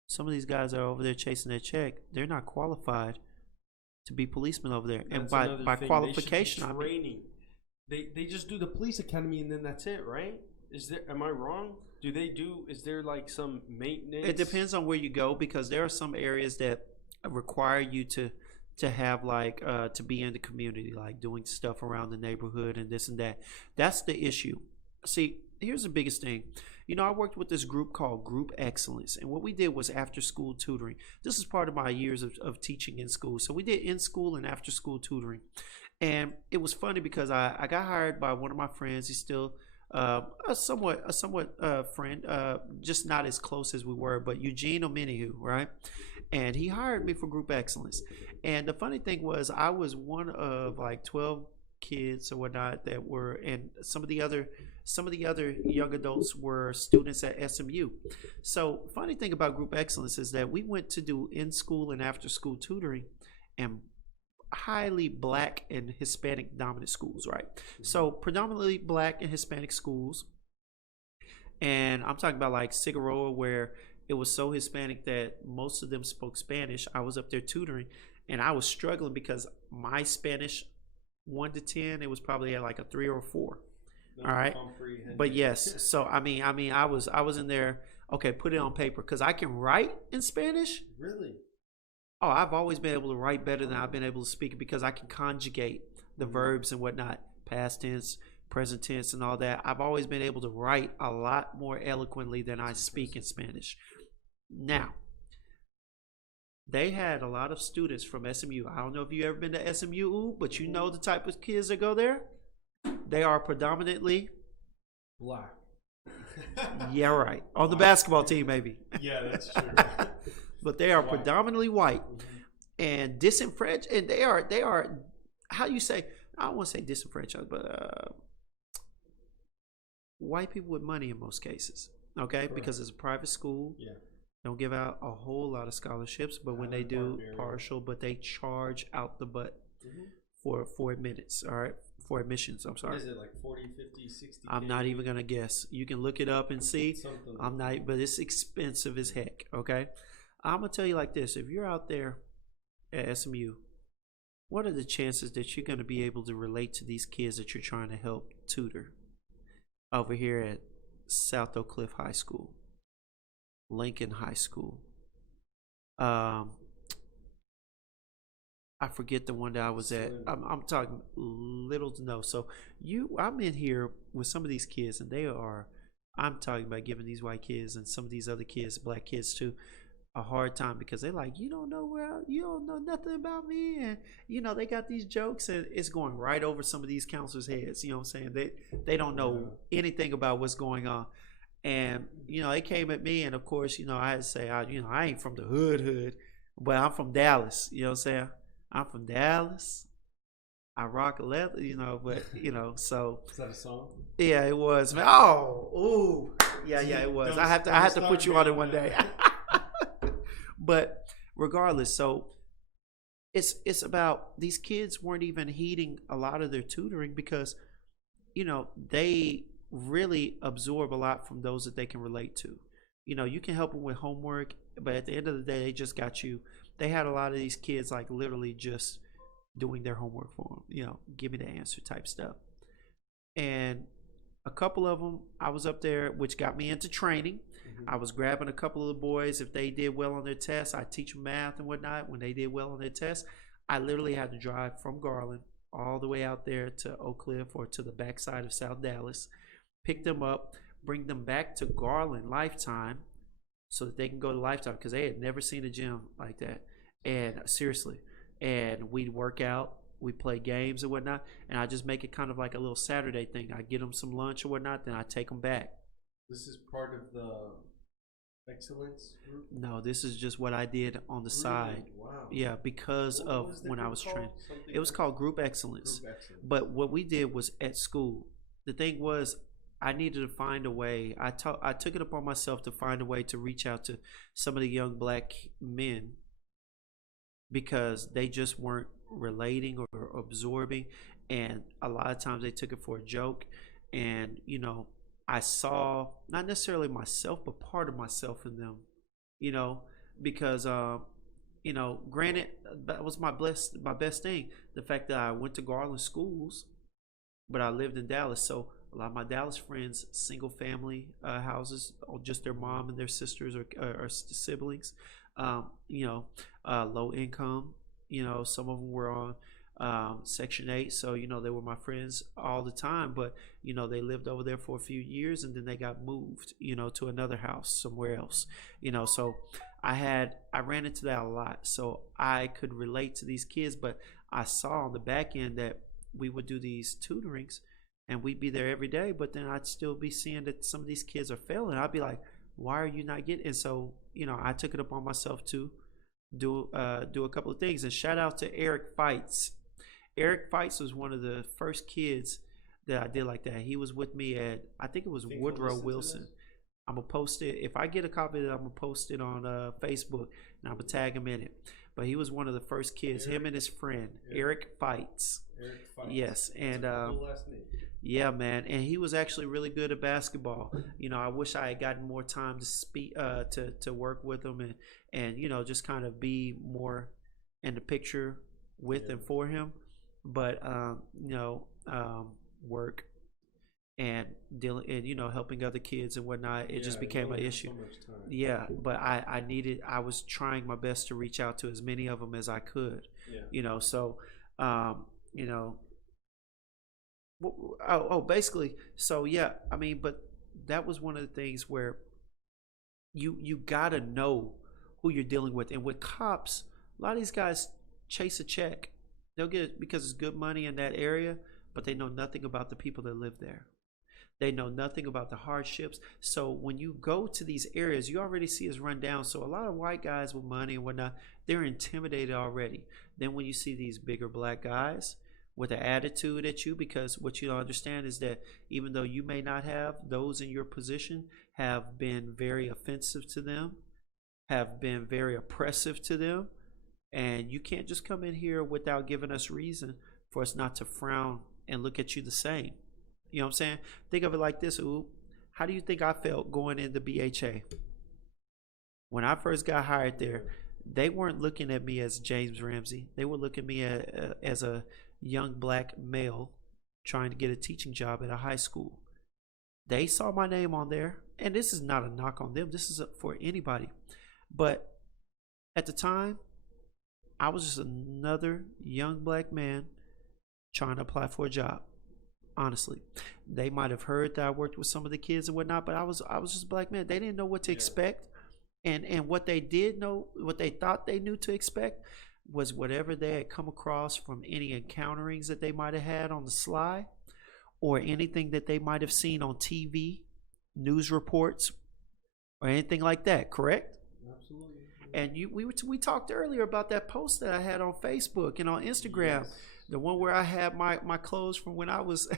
Some of these guys that are over there chasing their check, they're not qualified to be policemen over there. That's and by qualification, I mean, they just do the police academy and then that's it, right? Am I wrong? Is there like some maintenance? It depends on where you go, because there are some areas that require you to have like to be in the community, like doing stuff around the neighborhood and this and that. That's the issue. See, here's the biggest thing. You know, I worked with this group called Group Excellence, and what we did was after school tutoring. This is part of my years of teaching in school. So we did in school and after school tutoring. And it was funny because I got hired by one of my friends. He's still a somewhat friend, just not as close as we were, but Eugene Omenihu, right? And he hired me for Group Excellence. And the funny thing was, I was one of like 12 kids or whatnot that were, and some of the other young adults were students at SMU. So funny thing about Group Excellence is that we went to do in school and after school tutoring and highly Black and Hispanic dominant schools, right? Mm-hmm. So predominantly Black and Hispanic schools. And I'm talking about like Cigaroa, where it was so Hispanic that most of them spoke Spanish. I was up there tutoring and I was struggling because my Spanish 1 to 10, it was probably at like a 3 or a 4. All right. But yes, so I mean I was in there, okay, put it on paper, because I can write in Spanish. Really? Oh, I've always been able to write better than I've been able to speak it, because I can conjugate the verbs and whatnot, past tense, present tense, and all that. I've always been able to write a lot more eloquently than I speak in Spanish. Now, they had a lot of students from SMU. I don't know if you've ever been to SMU, but you know the type of kids that go there. They are predominantly Black. Yeah, right. On the basketball team, maybe. Yeah, that's true. But they are predominantly white and disenfranchised. And they are, how you say, I don't want to say disenfranchised, but white people with money in most cases. Okay? Correct. Because it's a private school. Yeah. Don't give out a whole lot of scholarships, but when they do, partial, but they charge out the butt for admittance, all right? For admissions, I'm sorry. What is it, like 40, 50, 60? I'm not even going to guess. You can look it up and see. I'm not, but it's expensive as heck, okay? I'm going to tell you like this. If you're out there at SMU, what are the chances that you're going to be able to relate to these kids that you're trying to help tutor over here at South Oak Cliff High School, Lincoln High School, I forget the one that I was at. I'm talking little to no. So I'm in here with some of these kids, and I'm talking about giving these white kids and some of these other kids, black kids too, a hard time because they're like, you don't know nothing about me, and they got these jokes, and it's going right over some of these counselors' heads. You know what I'm saying? They don't know anything about what's going on, and they came at me, and of course, I had to say, I ain't from the hood, but I'm from Dallas. You know what I'm saying? I'm from Dallas. I rock leather, but so. Is that a song? Yeah, it was, man. Oh, ooh, yeah, it was. I have to put you on it one day. But regardless, so it's about these kids weren't even heeding a lot of their tutoring because, they really absorb a lot from those that they can relate to. You can help them with homework, but at the end of the day, they just got you. They had a lot of these kids like literally just doing their homework for them, give me the answer type stuff. And a couple of them, I was up there, which got me into training. Mm-hmm. I was grabbing a couple of the boys. If they did well on their tests, I teach them math and whatnot. When they did well on their tests, I literally had to drive from Garland all the way out there to Oak Cliff or to the backside of South Dallas, pick them up, bring them back to Garland Lifetime, so that they can go to Lifetime because they had never seen a gym like that. And seriously, and we'd work out, we play games and whatnot, and I just make it kind of like a little Saturday thing. I get them some lunch or whatnot, then I take them back. This is part of the excellence group? No, this is just what I did on the side. Wow. Yeah, because of when I was training. It was called Group Excellence. But what we did was at school. The thing was, I needed to find a way. I took it upon myself to find a way to reach out to some of the young black men because they just weren't relating or absorbing, and a lot of times they took it for a joke. And I saw not necessarily myself, but part of myself in them, because granted, that was my best thing, the fact that I went to Garland schools, but I lived in Dallas. So a lot of my Dallas friends, single family houses, or just their mom and their sisters or siblings, low income. Some of them were on Section 8, so they were my friends all the time. But they lived over there for a few years, and then they got moved, to another house somewhere else. So I ran into that a lot. So I could relate to these kids, but I saw on the back end that we would do these tutorings. And we'd be there every day, but then I'd still be seeing that some of these kids are failing. I'd be like, why are you not getting? And so, I took it upon myself to do a couple of things. And shout out to Eric Fights. Eric Fights was one of the first kids that I did like that. He was with me at, I think it was Woodrow Wilson. I'm going to post it. If I get a copy of it, I'm going to post it on Facebook, and I'm going to tag him in it. But he was one of the first kids, him and his friend, Eric Fights. Eric Fights. Yes. And cool last name. Yeah, man, and he was actually really good at basketball. I wish I had gotten more time to speak, to work with him, and just kind of be more in the picture with and for him. But work and dealing and helping other kids and whatnot, it just became an issue. So yeah, but I was trying my best to reach out to as many of them as I could. Yeah. So basically, so yeah, but that was one of the things where you gotta know who you're dealing with. And with cops, a lot of these guys chase a check. They'll get it because it's good money in that area, but they know nothing about the people that live there. They know nothing about the hardships. So when you go to these areas, you already see it's run down. So a lot of white guys with money and whatnot, they're intimidated already. Then when you see these bigger black guys with an attitude at you, because what you don't understand is that even though you may not have, those in your position have been very offensive to them, have been very oppressive to them, and you can't just come in here without giving us reason for us not to frown and look at you the same. You know what I'm saying? Think of it like this, Oob. How do you think I felt going into BHA? When I first got hired there, they weren't looking at me as James Ramsey. They were looking at me as a young black male trying to get a teaching job at a high school. They saw my name on there, and this is not a knock on them. This is for anybody. But at the time, I was just another young black man trying to apply for a job. Honestly, they might have heard that I worked with some of the kids and whatnot, but I was just a black man. They didn't know what to expect, and what they did know, what they thought they knew to expect, was whatever they had come across from any encounterings that they might have had on the sly, or anything that they might have seen on TV, news reports, or anything like that. Correct? Absolutely. And we talked earlier about that post that I had on Facebook and on Instagram. Yes. The one where I had my clothes from when I was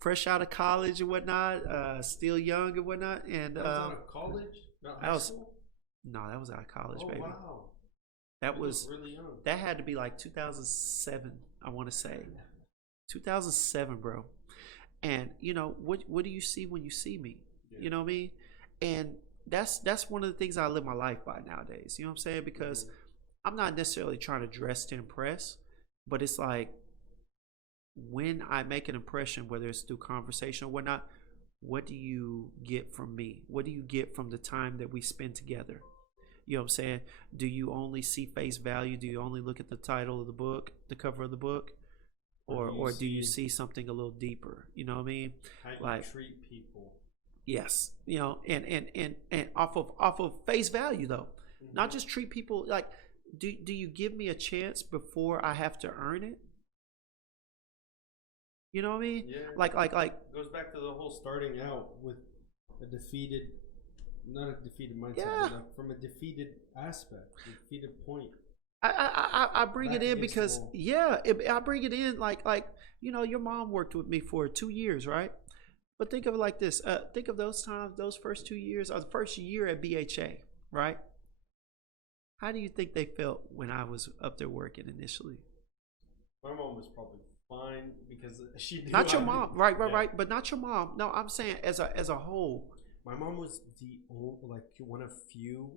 fresh out of college and whatnot, still young and whatnot. And that was out of college? Not high school? No, that was out of college, baby. Wow. That was really young. That had to be like 2007, I want to say. 2007, bro. And you know, what do you see when you see me? Yeah. You know what I mean? And that's one of the things I live my life by nowadays. You know what I'm saying? Because I'm not necessarily trying to dress to impress. But it's like, when I make an impression, whether it's through conversation or whatnot, what do you get from me? What do you get from the time that we spend together? You know what I'm saying? Do you only see face value? Do you only look at the title of the book, the cover of the book? Or do you see something a little deeper? You know what I mean? How you treat people. Yes. You know, and off of face value though. Mm-hmm. Not just treat people like, Do you give me a chance before I have to earn it? You know what I mean? Yeah. Like it goes back to the whole starting out with not a defeated mindset, but like from a defeated aspect, a defeated point. I bring it in because I bring it in like you know, your mom worked with me for 2 years, right? But think of it like this. Think of those times, those first 2 years, or the first year at BHA, right? How do you think they felt when I was up there working initially? My mom was probably fine because she knew not your mom, right, but not your mom. No, I'm saying as a whole. My mom was one of few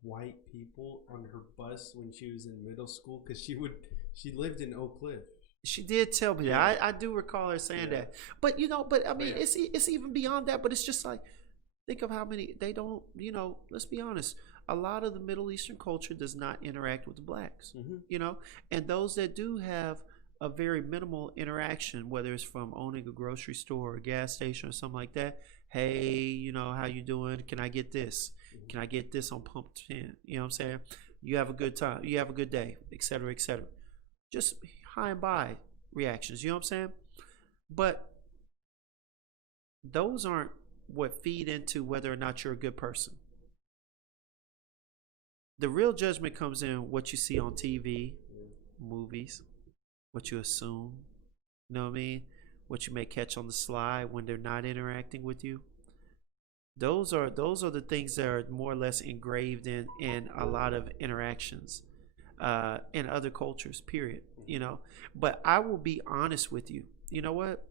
white people on her bus when she was in middle school because she lived in Oak Cliff. She did tell me that. I do recall her saying that. But you know, I mean, it's even beyond that. But it's just like, think of how many they don't. You know, let's be honest. A lot of the Middle Eastern culture does not interact with the blacks, you know, and those that do have a very minimal interaction, whether it's from owning a grocery store or a gas station or something like that. Hey, you know, how you doing? Can I get this? Can I get this on pump 10? You know what I'm saying? You have a good time. You have a good day, et cetera, et cetera. Just high and by reactions. You know what I'm saying? But those aren't what feed into whether or not you're a good person. The real judgment comes in what you see on TV, movies, what you assume, you know what I mean? What you may catch on the sly when they're not interacting with you. Those are the things that are more or less engraved in a lot of interactions in other cultures, period. You know. But I will be honest with you. You know what?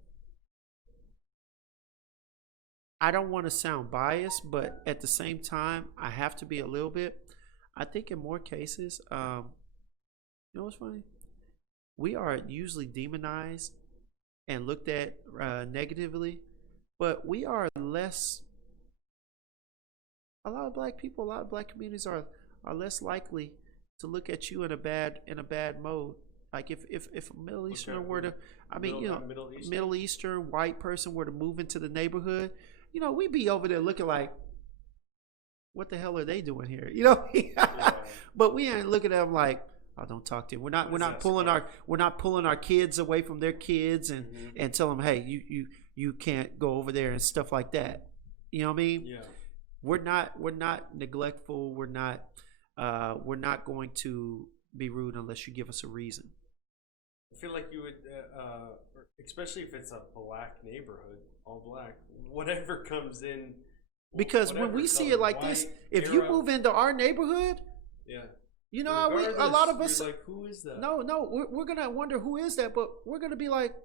I don't want to sound biased, but at the same time, I have to be a little bit. I think in more cases, you know what's funny? We are usually demonized and looked at negatively, but we are less. A lot of black people, a lot of black communities are less likely to look at you in a bad mode. Like if a Middle Eastern were to, Middle Eastern white person were to move into the neighborhood, you know, we'd be over there looking like, what the hell are they doing here? You know, but we ain't looking at them like, oh, don't talk to him. We're not pulling our kids away from their kids and tell them, hey, you can't go over there and stuff like that. You know what I mean? Yeah. We're not neglectful. We're not going to be rude unless you give us a reason. I feel like you would, especially if it's a black neighborhood, all black, whatever comes in. Because when we see it like this, if you move into our neighborhood, you know how a lot of us like, who is that? No, we're gonna wonder who is that, but we're gonna be like,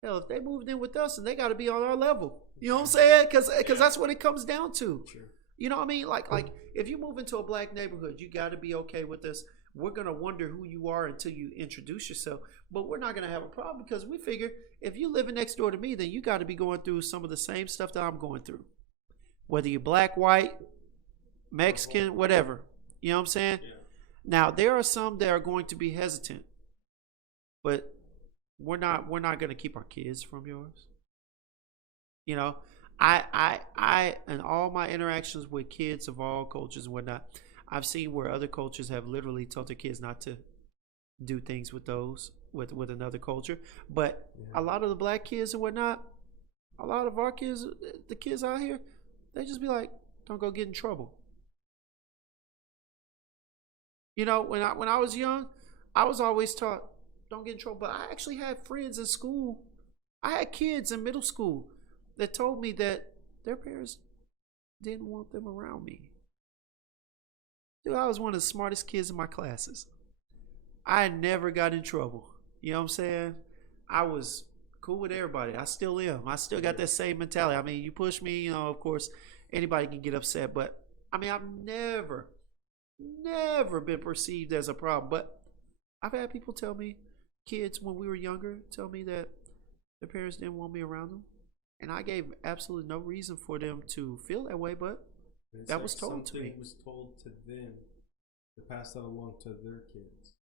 hell, if they moved in with us, and they got to be on our level. You know what I'm saying? Because that's what it comes down to. Sure. You know what I mean? Like if you move into a black neighborhood, you got to be okay with us. We're gonna wonder who you are until you introduce yourself, but we're not gonna have a problem because we figure if you're living next door to me, then you got to be going through some of the same stuff that I'm going through. Whether you're black, white, Mexican, whatever. You know what I'm saying? Now there are some that are going to be hesitant, but we're not going to keep our kids from yours. You know, I in all my interactions with kids of all cultures and whatnot, I've seen where other cultures have literally told their kids not to do things with those with another culture. But a lot of the black kids and whatnot, a lot of our kids, the kids out here, they just be like, don't go get in trouble. You know, when I was young, I was always taught, don't get in trouble. But I actually had friends in school. I had kids in middle school that told me that their parents didn't want them around me. Dude, I was one of the smartest kids in my classes. I never got in trouble. You know what I'm saying? I was cool with everybody. I still am. I still got that same mentality. I mean, you push me, you know, of course, anybody can get upset. But, I mean, I've never been perceived as a problem. But I've had people tell me, kids when we were younger, tell me that their parents didn't want me around them. And I gave absolutely no reason for them to feel that way, but that was told to me. Something was told to them to pass that along to their kids.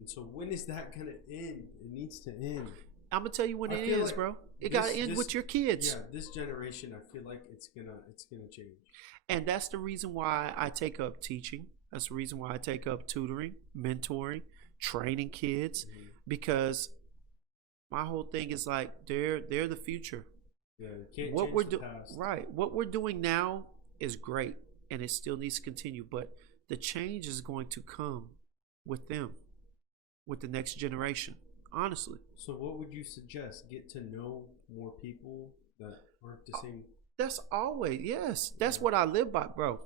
And so when is that going to end? It needs to end. I'm going to tell you when it is, bro. It got to end with your kids. Yeah, this generation, I feel like it's gonna change. And that's the reason why I take up teaching. That's the reason why I take up tutoring, mentoring, training kids, because my whole thing is like they're the future. Yeah, you can't change the past. Right. What we're doing now is great, and it still needs to continue. But the change is going to come with them, with the next generation. Honestly. So, what would you suggest? Get to know more people that aren't the same. That's always That's what I live by, bro.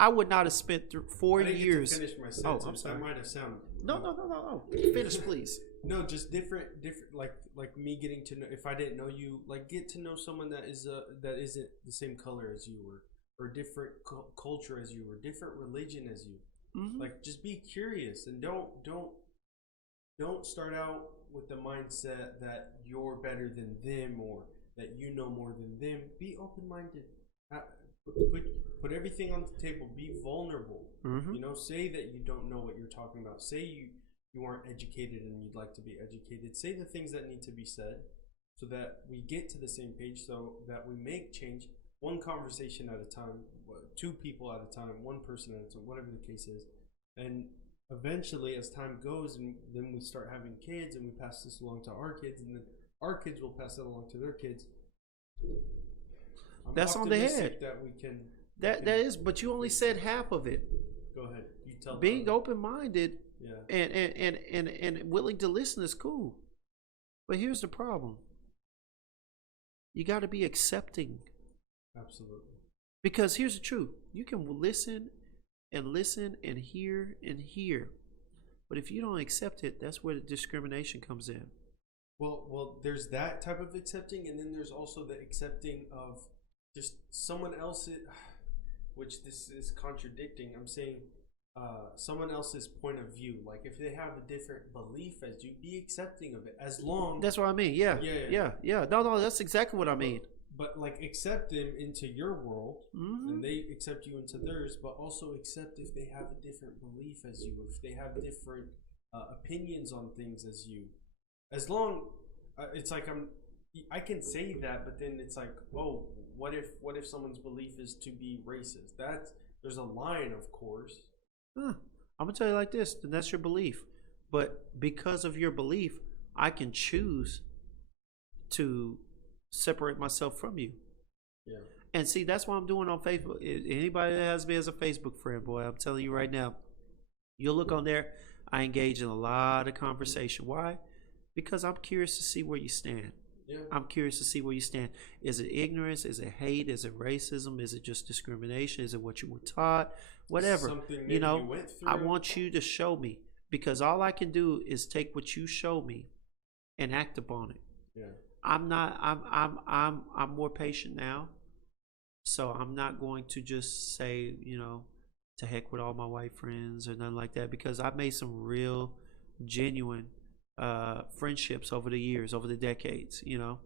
I would not have spent 4 years. I didn't finish my sentence. Oh, I'm sorry. I might have sounded. No. Finish, please. No, just different. Like me getting to know. If I didn't know you, like get to know someone that isn't the same color as you were, or different culture as you were, different religion as you. Mm-hmm. Like just be curious and don't start out with the mindset that you're better than them or that you know more than them. Be open-minded. Put everything on the table. Be vulnerable. Mm-hmm. You know, say that you don't know what you're talking about. Say you aren't educated and you'd like to be educated. Say the things that need to be said so that we get to the same page, so that we make change one conversation at a time, 2 people at a time, 1 person at a time, whatever the case is. And eventually, as time goes, and then we start having kids and we pass this along to our kids, and then our kids will pass it along to their kids. That's on the head. That we can. That is, but you only said half of it. Go ahead. You tell. Being open-minded, and willing to listen is cool, but here's the problem. You got to be accepting. Absolutely. Because here's the truth: you can listen and hear, but if you don't accept it, that's where the discrimination comes in. Well, there's that type of accepting, and then there's also the accepting of just someone else's, which this is contradicting. I'm saying someone else's point of view. Like if they have a different belief as you, be accepting of it. As long. That's what I mean. Yeah. No, that's exactly what I mean. But like accept them into your world, mm-hmm. and they accept you into theirs. But also accept if they have a different belief as you, if they have different opinions on things as you. As long, it's like I can say that, but then it's like, whoa, what if someone's belief is to be racist? There's a line, of course. I'm gonna tell you like this, then that's your belief. But because of your belief, I can choose to separate myself from you. Yeah. And see, that's what I'm doing on Facebook. Anybody that has me as a Facebook friend, boy, I'm telling you right now, you'll look on there, I engage in a lot of conversation. Why? Because I'm curious to see where you stand. Yeah. I'm curious to see where you stand. Is it ignorance? Is it hate? Is it racism? Is it just discrimination? Is it what you were taught? Whatever. Something you know, you went through. I want you to show me, because all I can do is take what you show me and act upon it. Yeah. I'm more patient now. So I'm not going to just say, you know, to heck with all my white friends or nothing like that, because I've made some real genuine friendships over the years, over the decades, you know.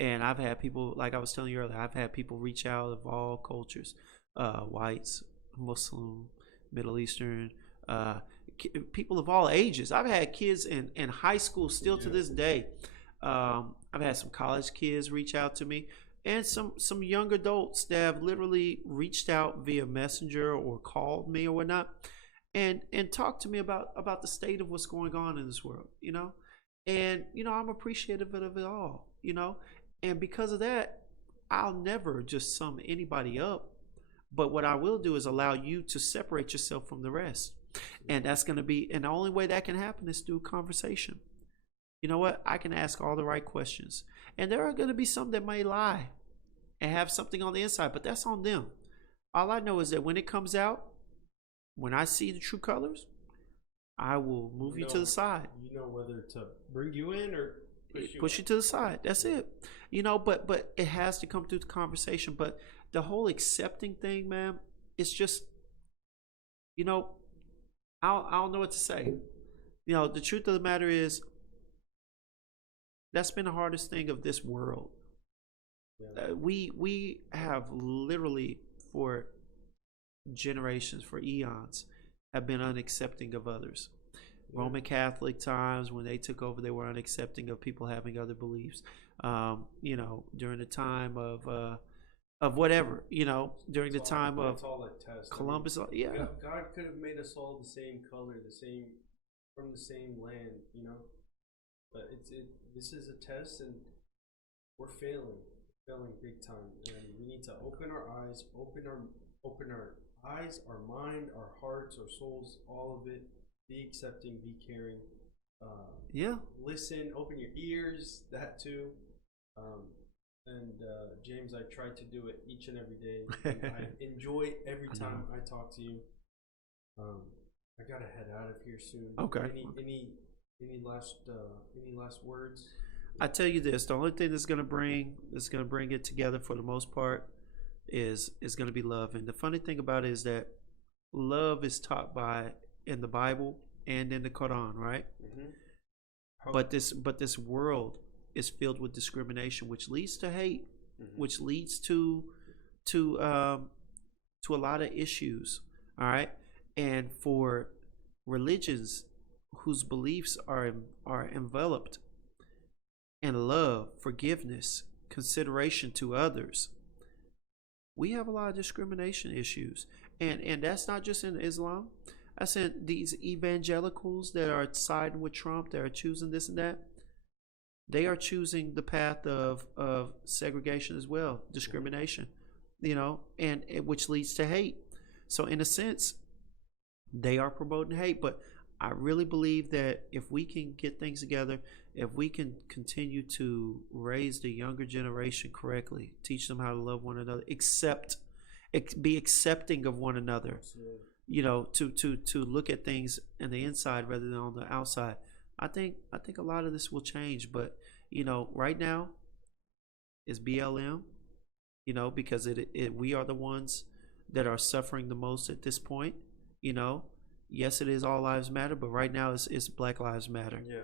And I've had people, like I was telling you earlier, I've had people reach out of all cultures, whites, Muslim, Middle Eastern, people of all ages. I've had kids in high school still to this day. I've had some college kids reach out to me, and some young adults that have literally reached out via messenger or called me or whatnot, and talked to me about the state of what's going on in this world, and I'm appreciative of it all, and because of that, I'll never just sum anybody up. But what I will do is allow you to separate yourself from the rest. And that's going to be, and the only way that can happen is through conversation. You know what? I can ask all the right questions. And there are going to be some that may lie and have something on the inside, but that's on them. All I know is that when it comes out, when I see the true colors, I will move you to the side. You know whether to bring you in or push you to the side. That's it. But it has to come through the conversation. But the whole accepting thing, man, it's just, I don't know what to say. The truth of the matter is, that's been the hardest thing of this world. Yeah. We have literally for generations, for eons, have been unaccepting of others. Yeah. Roman Catholic times, when they took over, they were unaccepting of people having other beliefs. During the time of whatever, during the time of Columbus. Yeah. God could have made us all the same color, from the same land, But this is a test, and we're failing big time. And we need to open our eyes, open our eyes, our mind, our hearts, our souls, all of it. Be accepting, be caring. Listen, open your ears, that too. James, I try to do it each and every day. I enjoy every time I talk to you. I gotta head out of here soon. Okay. Any last words? I tell you this: the only thing that's gonna bring it together for the most part is gonna be love. And the funny thing about it is that love is taught in the Bible and in the Quran, right? Mm-hmm. But this world is filled with discrimination, which leads to hate, which leads to a lot of issues. All right, and for religions whose beliefs are enveloped in love, forgiveness, consideration to others, we have a lot of discrimination issues, and that's not just in Islam. I said these evangelicals that are siding with Trump, that are choosing this and that, they are choosing the path of segregation as well, discrimination, and which leads to hate. So in a sense, they are promoting hate. But I really believe that if we can get things together, if we can continue to raise the younger generation correctly, teach them how to love one another, be accepting of one another, to look at things on the inside rather than on the outside. I think a lot of this will change, but right now it's BLM, because we are the ones that are suffering the most at this point. Yes, it is all lives matter, but right now it's Black Lives Matter. Yeah.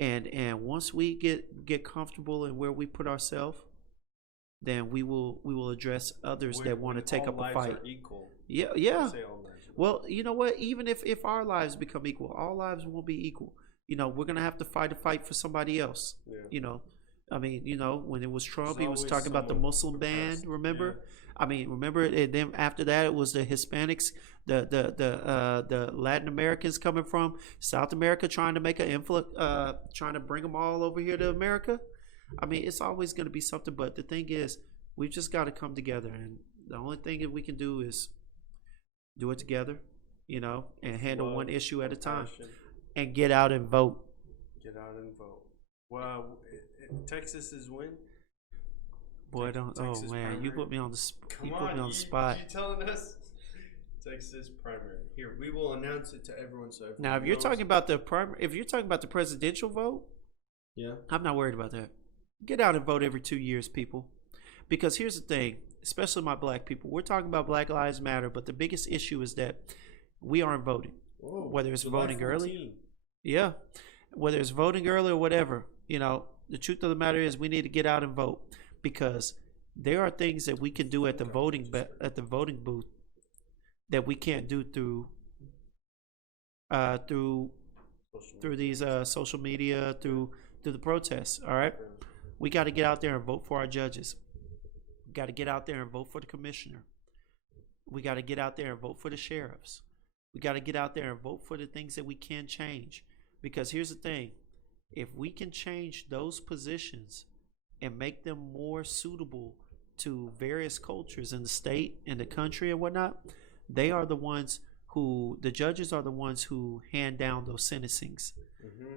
And once we get comfortable in where we put ourselves, then we will address others that want to take up a fight. Are equal. Yeah. Well, you know what? Even if our lives become equal, all lives won't be equal. We're gonna have to fight a fight for somebody else. Yeah. When it was Trump, he was talking about the Muslim ban. Remember? Yeah. Remember? And then after that, it was the Hispanics, the Latin Americans coming from South America, trying to make an influx, trying to bring them all over here to America. It's always going to be something. But the thing is, we've just got to come together, and the only thing that we can do is do it together, and handle one issue at a time. And get out and vote. Wow, Texas is win. Boy, don't. Texas man, primary. You put me on the spot. You telling us? Texas primary. Here, we will announce it to everyone. So everyone now, if you're talking about the primary, if you're talking about the presidential vote, I'm not worried about that. Get out and vote every 2 years, people. Because here's the thing, especially my black people, we're talking about Black Lives Matter, but the biggest issue is that we aren't voting. Whoa, whether it's voting 14. Early, whether it's voting early or whatever, the truth of the matter is we need to get out and vote, because there are things that we can do at the voting booth that we can't do through through these social media, through the protests. All right, we got to get out there and vote for our judges. We got to get out there and vote for the commissioner. We got to get out there and vote for the sheriffs. We got to get out there and vote for the things that we can change. Because here's the thing. If we can change those positions and make them more suitable to various cultures in the state, in the country and whatnot, they are the ones who, the judges are the ones who hand down those sentencings,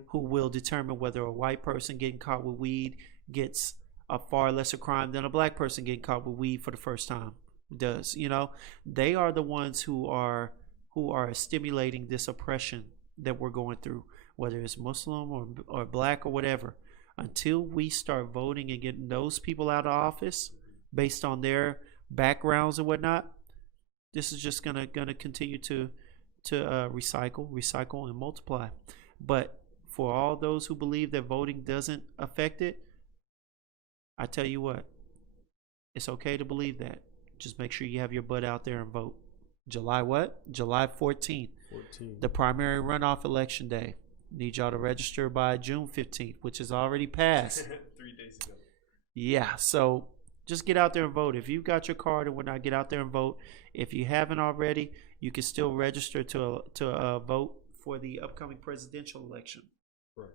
who will determine whether a white person getting caught with weed gets a far lesser crime than a black person getting caught with weed for the first time does. You know, they are the ones who are stimulating this oppression that we're going through, whether it's Muslim or black or whatever. Until we start voting and getting those people out of office based on their backgrounds and whatnot, this is just gonna continue to recycle and multiply. But for all those who believe that voting doesn't affect it, I tell you what, it's okay to believe that. Just make sure you have your butt out there and vote. July what? July 14th. The primary runoff election day. Need y'all to register by June 15th, which is already passed. 3 days ago. Yeah, so just get out there and vote. If you've got your card and whatnot, get out there and vote. If you haven't already, you can still register to vote for the upcoming presidential election. Right.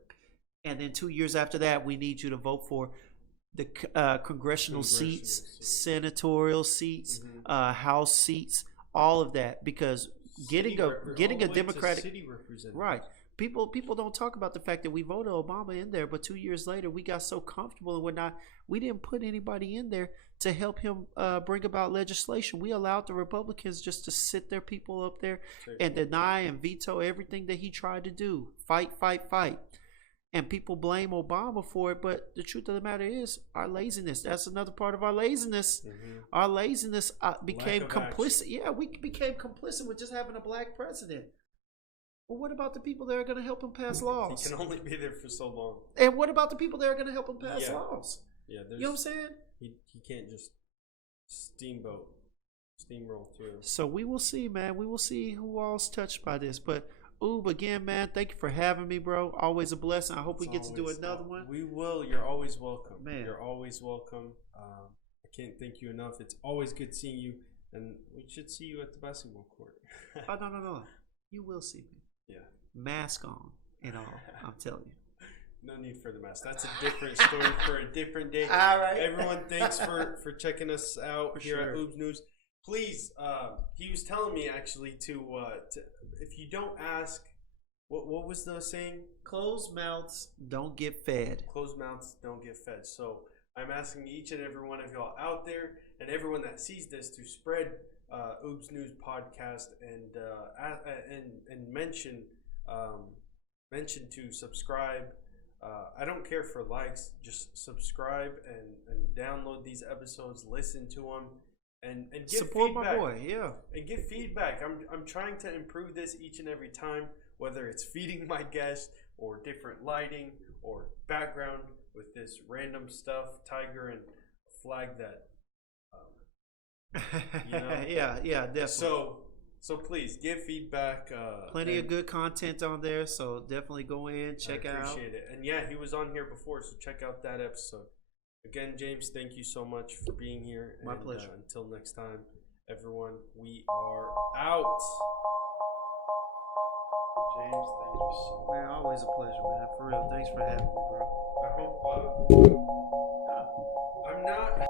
And then 2 years after that, we need you to vote for the congressional seats, senatorial seats, House seats, all of that, because getting a Democratic city representative. Right. People don't talk about the fact that we voted Obama in there, but 2 years later we got so comfortable and whatnot, we didn't put anybody in there to help him bring about legislation. We allowed the Republicans just to sit their people up there and deny and veto everything that he tried to do. Fight. And people blame Obama for it, but the truth of the matter is our laziness. That's another part of our laziness. Our laziness became complicit. Yeah, we became complicit with just having a black president. Well, what about the people that are going to help him pass laws? He can only be there for so long. And what about the people that are going to help him pass laws? Yeah, you know what I'm saying? He can't just steamroll through. So we will see, man. We will see who all's touched by this. But Oob, again, man, thank you for having me, bro. Always a blessing. I hope we get to do another one. We will. You're always welcome. Man. You're always welcome. I can't thank you enough. It's always good seeing you. And we should see you at the basketball court. Oh, no. You will see me. Yeah. Mask on and all. I'm telling you. No need for the mask. That's a different story for a different day. All right. Everyone, thanks for checking us out here at Oobs News. Please, he was telling me actually to if you don't ask, what was the saying? Closed mouths don't get fed. Closed mouths don't get fed. So I'm asking each and every one of y'all out there and everyone that sees this to spread Oobs News podcast and mention to subscribe. I don't care for likes. Just subscribe and download these episodes. Listen to them. And give support feedback. My boy, yeah. And give feedback. I'm trying to improve this each and every time, whether it's feeding my guests or different lighting or background with this random stuff, tiger and flag that. Yeah, definitely. So please give feedback. Plenty of good content on there, so definitely go in, check out. I appreciate it. And yeah, he was on here before, so check out that episode. Again, James, thank you so much for being here. My pleasure. Until next time, everyone, we are out. James, thank you so much. Man, always a pleasure, man. For real. Thanks for having me, bro. I hope I'm not...